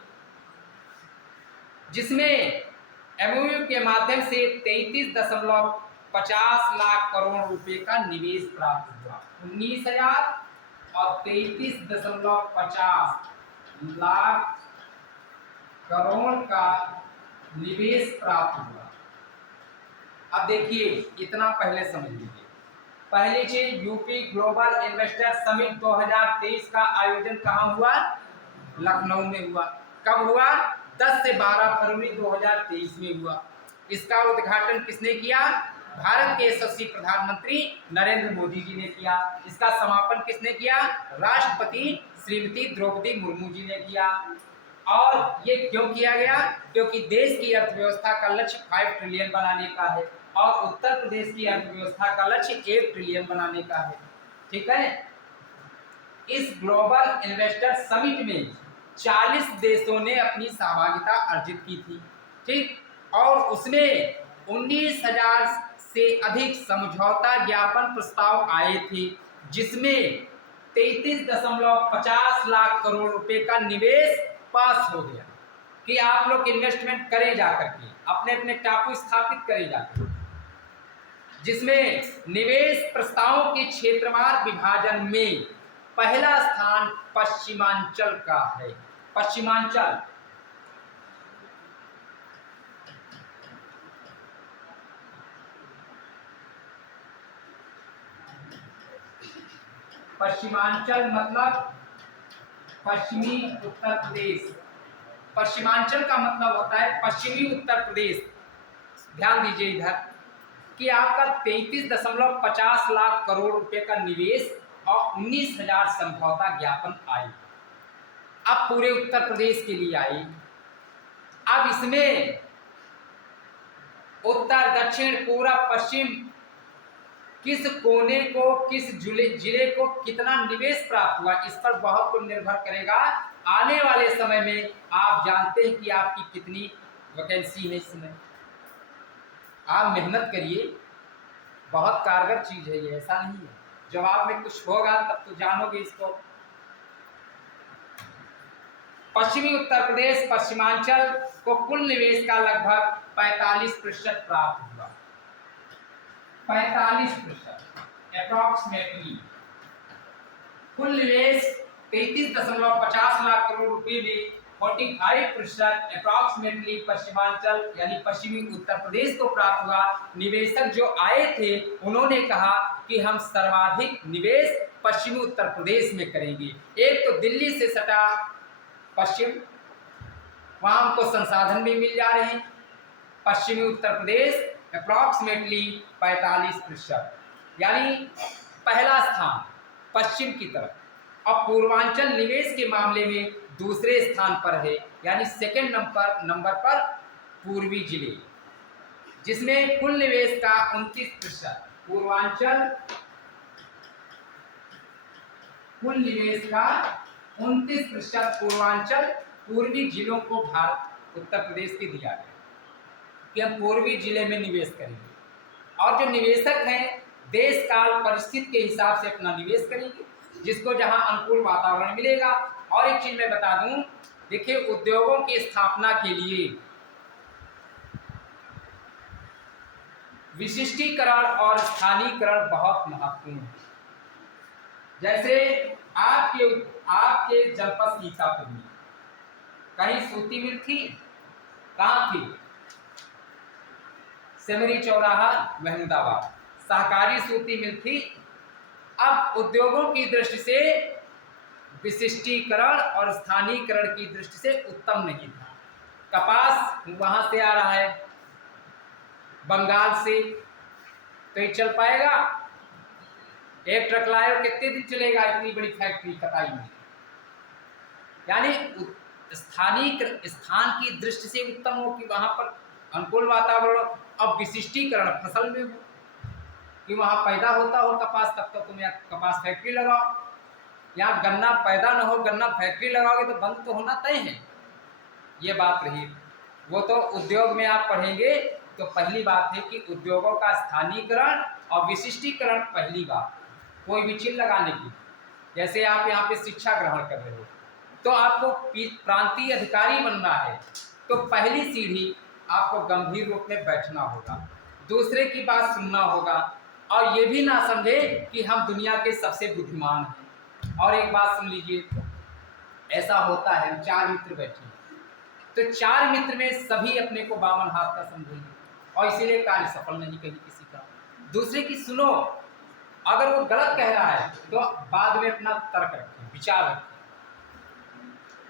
जिसमें MOU के माध्यम से 33.50 लाख करोड़ रुपए का निवेश प्राप्त हुआ। 19,000 और 33.50 लाख करोड़ का निवेश प्राप्त हुआ। अब देखिए, इतना पहले समझ लीजिए। पहले चीज, यूपी ग्लोबल इन्वेस्टर समिट 2023 का आयोजन कहाँ हुआ? लखनऊ में हुआ। कब हुआ? 10 से 12 फरवरी 2023 में हुआ। इसका उद्घाटन किसने किया? भारत के यशस्वी प्रधानमंत्री नरेंद्र मोदी जी ने किया। इसका समापन किसने किया? राष्ट्रपति श्रीमती द्रौपदी मुर्मू जी ने किया। और ये क्यों किया गया? क्योंकि देश की अर्थव्यवस्था का लक्ष्य 5 ट्रिलियन बनाने का है और उत्तर प्रदेश की अर्थव्यवस्था का लक्ष्य 1 ट्रिलियन बनाने का है। ठीक है। इस ग्लोबल इन्वेस्टर समिट में 40 देशों ने अपनी सहभागिता अर्जित की थी। ठीक। और उसमें 19,000 से अधिक समझौता ज्ञापन प्रस्ताव आए थे, जिसमें 33.50 लाख करोड़ रुपए का निवेश पास हो गया कि आप लोग इन्वेस्टमेंट करें जाकर के, अपने अपने टापू स्थापित करें जाकर। जिसमें निवेश प्रस्तावों के क्षेत्रवार विभाजन में पहला स्थान पश्चिमांचल का है। पश्चिमांचल, पश्चिमांचल मतलब पश्चिमी उत्तर प्रदेश। पश्चिमांचल का मतलब होता है पश्चिमी उत्तर प्रदेश। ध्यान दीजिए इधर कि आपका 33.50 लाख करोड़ रुपए का निवेश और 19,000 समझौता ज्ञापन आए। अब पूरे उत्तर प्रदेश के लिए आई। अब इसमें उत्तर, दक्षिण, पूर्व, पश्चिम, किस कोने को, किस जिले को कितना निवेश प्राप्त हुआ, इस पर बहुत कुछ निर्भर करेगा। आने वाले समय में आप जानते हैं कि आपकी कितनी वैकेंसी है। इसमें आप मेहनत करिए, बहुत कारगर चीज़ है ये, ऐसा नहीं है। जवाब में कुछ होगा तब तो जानोगे इसको। पश्चिमी उत्तर प्रदेश पश्चिमांचल को कुल निवेश का लगभग 45% प्राप्त हुआ। 45% अप्रॉक्सीमेटली। कुल निवेश 33.50 लाख करोड़ रुपए में 45% अप्रॉक्सीमेटली पश्चिमांचल यानी पश्चिमी उत्तर प्रदेश को प्राप्त हुआ। निवेशक जो आए थे उन्होंने कहा कि हम सर्वाधिक निवेश पश्चिमी उत्तर प्रदेश में करेंगे। एक तो दिल्ली से सटा पश्चिम, वहां हमको संसाधन भी मिल जा रहे हैं। पश्चिमी उत्तर प्रदेश अप्रॉक्सीमेटली 45%, यानी पहला स्थान पश्चिम की तरफ। अब पूर्वांचल निवेश के मामले में दूसरे स्थान पर है, यानी सेकेंड नंबर पर पूर्वी जिले, जिसमें कुल निवेश का 29%। पूर्वांचल कुल निवेश का 29% पूर्वांचल पूर्वी जिलों को भारत उत्तर प्रदेश के दिया गया कि हम पूर्वी जिले में निवेश करेंगे। और जो निवेशक हैं देश काल परिस्थिति के हिसाब से अपना निवेश करेंगे, जिसको जहां अनुकूल वातावरण मिलेगा। और एक चीज मैं बता दूं, देखिए उद्योगों की स्थापना के लिए विशिष्टीकरण और स्थानीयकरण बहुत महत्वपूर्ण है। जैसे आपके जनपद सीतापुर में कहीं सूती मिल थी? कहाँ थी? सेमरी चौराहा महमूदाबाद सहकारी सूती मिल थी। अब उद्योगों की दृष्टि से विशिष्टीकरण और स्थानीयकरण की दृष्टि से उत्तम नहीं था। कपास वहां से आ रहा है बंगाल से, तो ये चल पाएगा? एक ट्रक लाए कितने दिन चलेगा इतनी बड़ी फैक्ट्री कटाई में? यानी स्थान की दृष्टि से उत्तम हो कि वहां पर अनुकूल वातावरण। अब विशिष्टीकरण फसल में हो कि वहां पैदा होता हो कपास, तब तक तुम यहाँ कपास फैक्ट्री लगाओ। यहाँ गन्ना पैदा न हो, गन्ना फैक्ट्री लगाओगे तो बंद तो होना तय है। ये बात रही। वो तो उद्योग में आप पढ़ेंगे तो पहली बात है कि उद्योगों का स्थानीयकरण और विशिष्टीकरण पहली बात, कोई भी चीज लगाने की। जैसे आप यहाँ पे शिक्षा ग्रहण कर रहे हो तो आपको प्रांतीय अधिकारी बनना है, तो पहली सीढ़ी आपको गंभीर रूप में बैठना होगा, दूसरे की बात सुनना होगा, और ये भी ना समझे कि हम दुनिया के सबसे बुद्धिमान हैं। और एक बात सुन लीजिए, ऐसा होता है, हम 4 मित्र बैठे तो 4 मित्र में सभी अपने को 52 हाथ का समझेंगे और इसीलिए कार्य सफल नहीं कहीं किसी का। दूसरे की सुनो, अगर वो गलत कह रहा है तो बाद में अपना तर्क रखें, विचार रखें,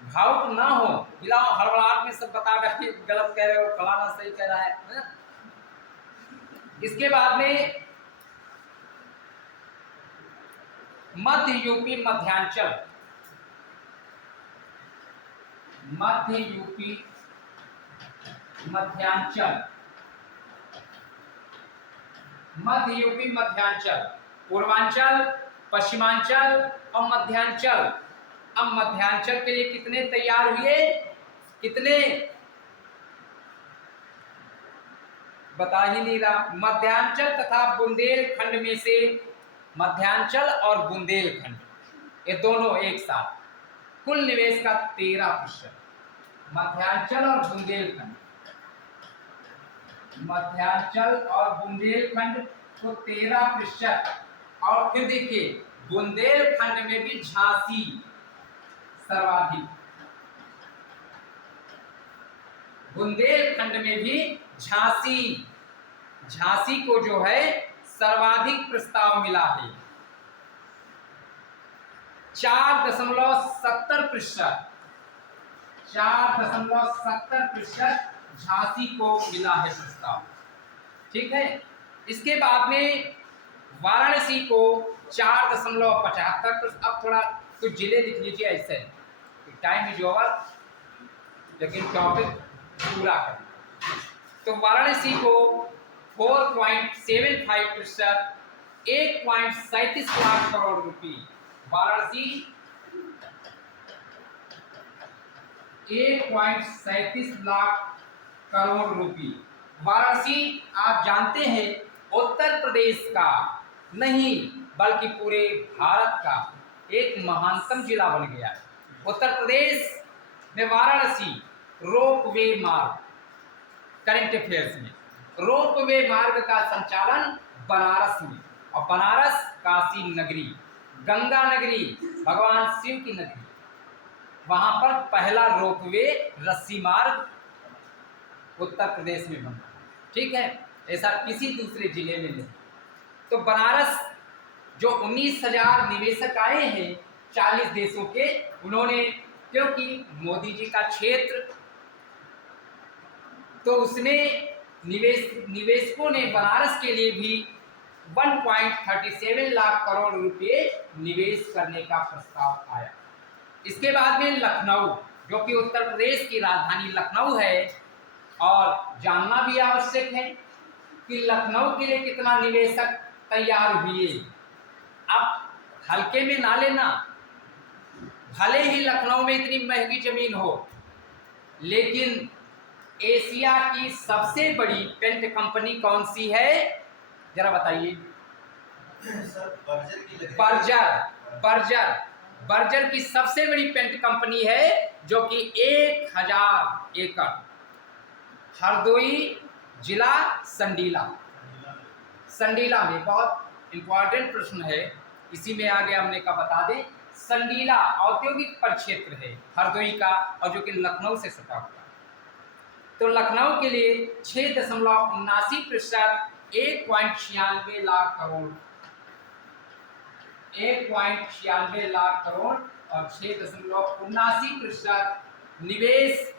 भावुक ना हो, हिलाओ हड़बड़ाहट में सब बता करके गलत कह रहे हो, फलाना सही कह रहा है। इसके बाद में मध्य यूपी मध्यांचल, मध्य यूपी मध्यांचल, मध्य यूपी मध्यांचल, पूर्वांचल, पश्चिमांचल और मध्यांचल। अब मध्यांचल के लिए कितने तैयार हुए? कितने? बता ही नहीं रहा। मध्यांचल तथा बुंदेलखंड में से, मध्यांचल और बुंदेलखंड ये दोनों एक साथ, कुल निवेश का 13%। मध्यांचल और बुंदेलखंड, मध्यांचल और बुंदेलखंड को 13%। और फिर देखिए बुंदेलखंड में भी झांसी सर्वाधिक, बुंदेलखंड में भी झांसी, झांसी को जो है सर्वाधिक प्रस्ताव मिला है। 4.70%, 4.70% झांसी को मिला है प्रस्ताव। ठीक है। इसके बाद में वाराणसी को 4.75%। अब थोड़ा कुछ जिले लिख लीजिए ऐसे, टाइम इज ओवर, लेकिन टॉपिक पूरा कर। तो वाराणसी को 4.75%, 1.37 लाख करोड़ रुपए। वाराणसी 1.37 लाख करोड़ रुपए। वाराणसी आप जानते हैं उत्तर प्रदेश का नहीं बल्कि पूरे भारत का एक महानतम जिला बन गया है। उत्तर प्रदेश में वाराणसी रोपवे मार्ग, करंट अफेयर्स में रोपवे मार्ग का संचालन बनारस में, और बनारस काशी नगरी, गंगा नगरी, भगवान शिव की नगरी, वहां पर पहला रोपवे रस्सी मार्ग उत्तर प्रदेश में बना। ठीक है, ऐसा किसी दूसरे जिले में नहीं। तो बनारस जो 19,000 निवेशक आए हैं 40 देशों के, उन्होंने, क्योंकि मोदी जी का क्षेत्र, तो उसने निवेशकों ने बनारस के लिए भी 1.37 लाख करोड़ रुपए निवेश करने का प्रस्ताव आया। इसके बाद में लखनऊ, जो कि उत्तर प्रदेश की राजधानी लखनऊ है, और जानना भी आवश्यक है कि लखनऊ के लिए कितना निवेशक तैयार हुए। अब हल्के में ना लेना, भले ही लखनऊ में इतनी महंगी जमीन हो, लेकिन एशिया की सबसे बड़ी पेंट कंपनी कौन सी है, जरा बताइए। बर्जर की सबसे बड़ी पेंट कंपनी है, जो कि 1000 एकड़, हरदोई जिला संडीला में। बहुत इंपॉर्टेंट प्रश्न है, इसी में आगे हमने का बता दें। संडीला औद्योगिक परिक्षेत्र है हरदोई का, और जो कि लखनऊ से सटा हुआ। तो लखनऊ के लिए 6.79%, 1.96 लाख करोड़, 1.96 लाख करोड़ और 6.79% निवेश,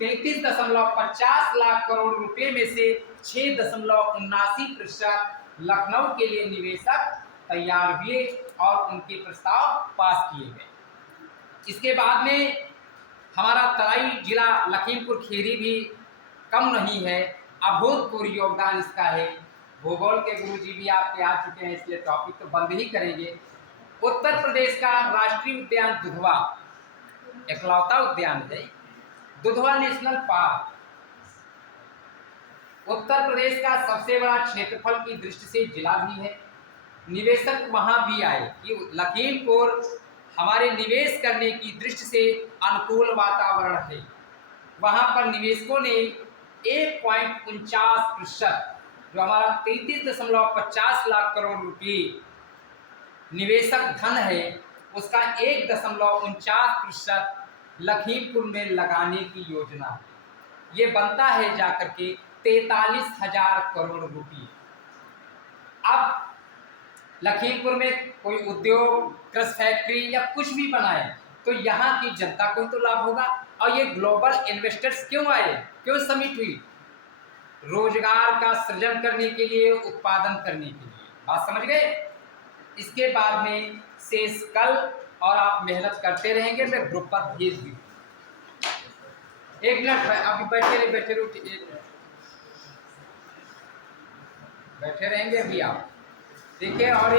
33.50 लाख करोड़ रुपए में से 6.79% लखनऊ के लिए निवेशक तैयार हुए और उनके प्रस्ताव पास किए गए। इसके बाद में हमारा तराई जिला लखीमपुर खीरी भी कम नहीं है, अभूतपूर्व योगदान इसका है। भूगोल के गुरुजी भी आपके आ चुके हैं, इसलिए टॉपिक तो बंद ही करेंगे। उत्तर प्रदेश का राष्ट्रीय उद्यान दुधवा, एकलौता उद्यान है, दुधवा नेशनल पार्क उत्तर प्रदेश का सबसे बड़ा क्षेत्रफल की दृष्टि से जिला भी है। निवेशक वहां भी आए कि लखीमपुर हमारे निवेश करने की दृष्टि से अनुकूल वातावरण है। वहां पर निवेशकों ने 1.49%, जो हमारा 33.50 लाख करोड़ रुपए निवेशक धन है, उसका 1.49% लखीमपुर में लगाने की योजना है। ये बनता है जाकर के 43,000 करोड़ रुपए। अब लखीमपुर में कोई उद्योग, कृषि फैक्ट्री या कुछ भी बनाए तो यहाँ की जनता को तो लाभ होगा। और ये ग्लोबल इन्वेस्टर्स क्यों आए, क्यों समिट हुई? रोजगार का सृजन करने के लिए, उत्पादन करने के लिए। बात समझ गए? इसके बाद में शेष कल, और आप मेहनत करते रहेंगे, मैं ग्रुप पर भेज दूँ। एक मिनट, अभी बैठे रहेंगे अभी आप देखिए। और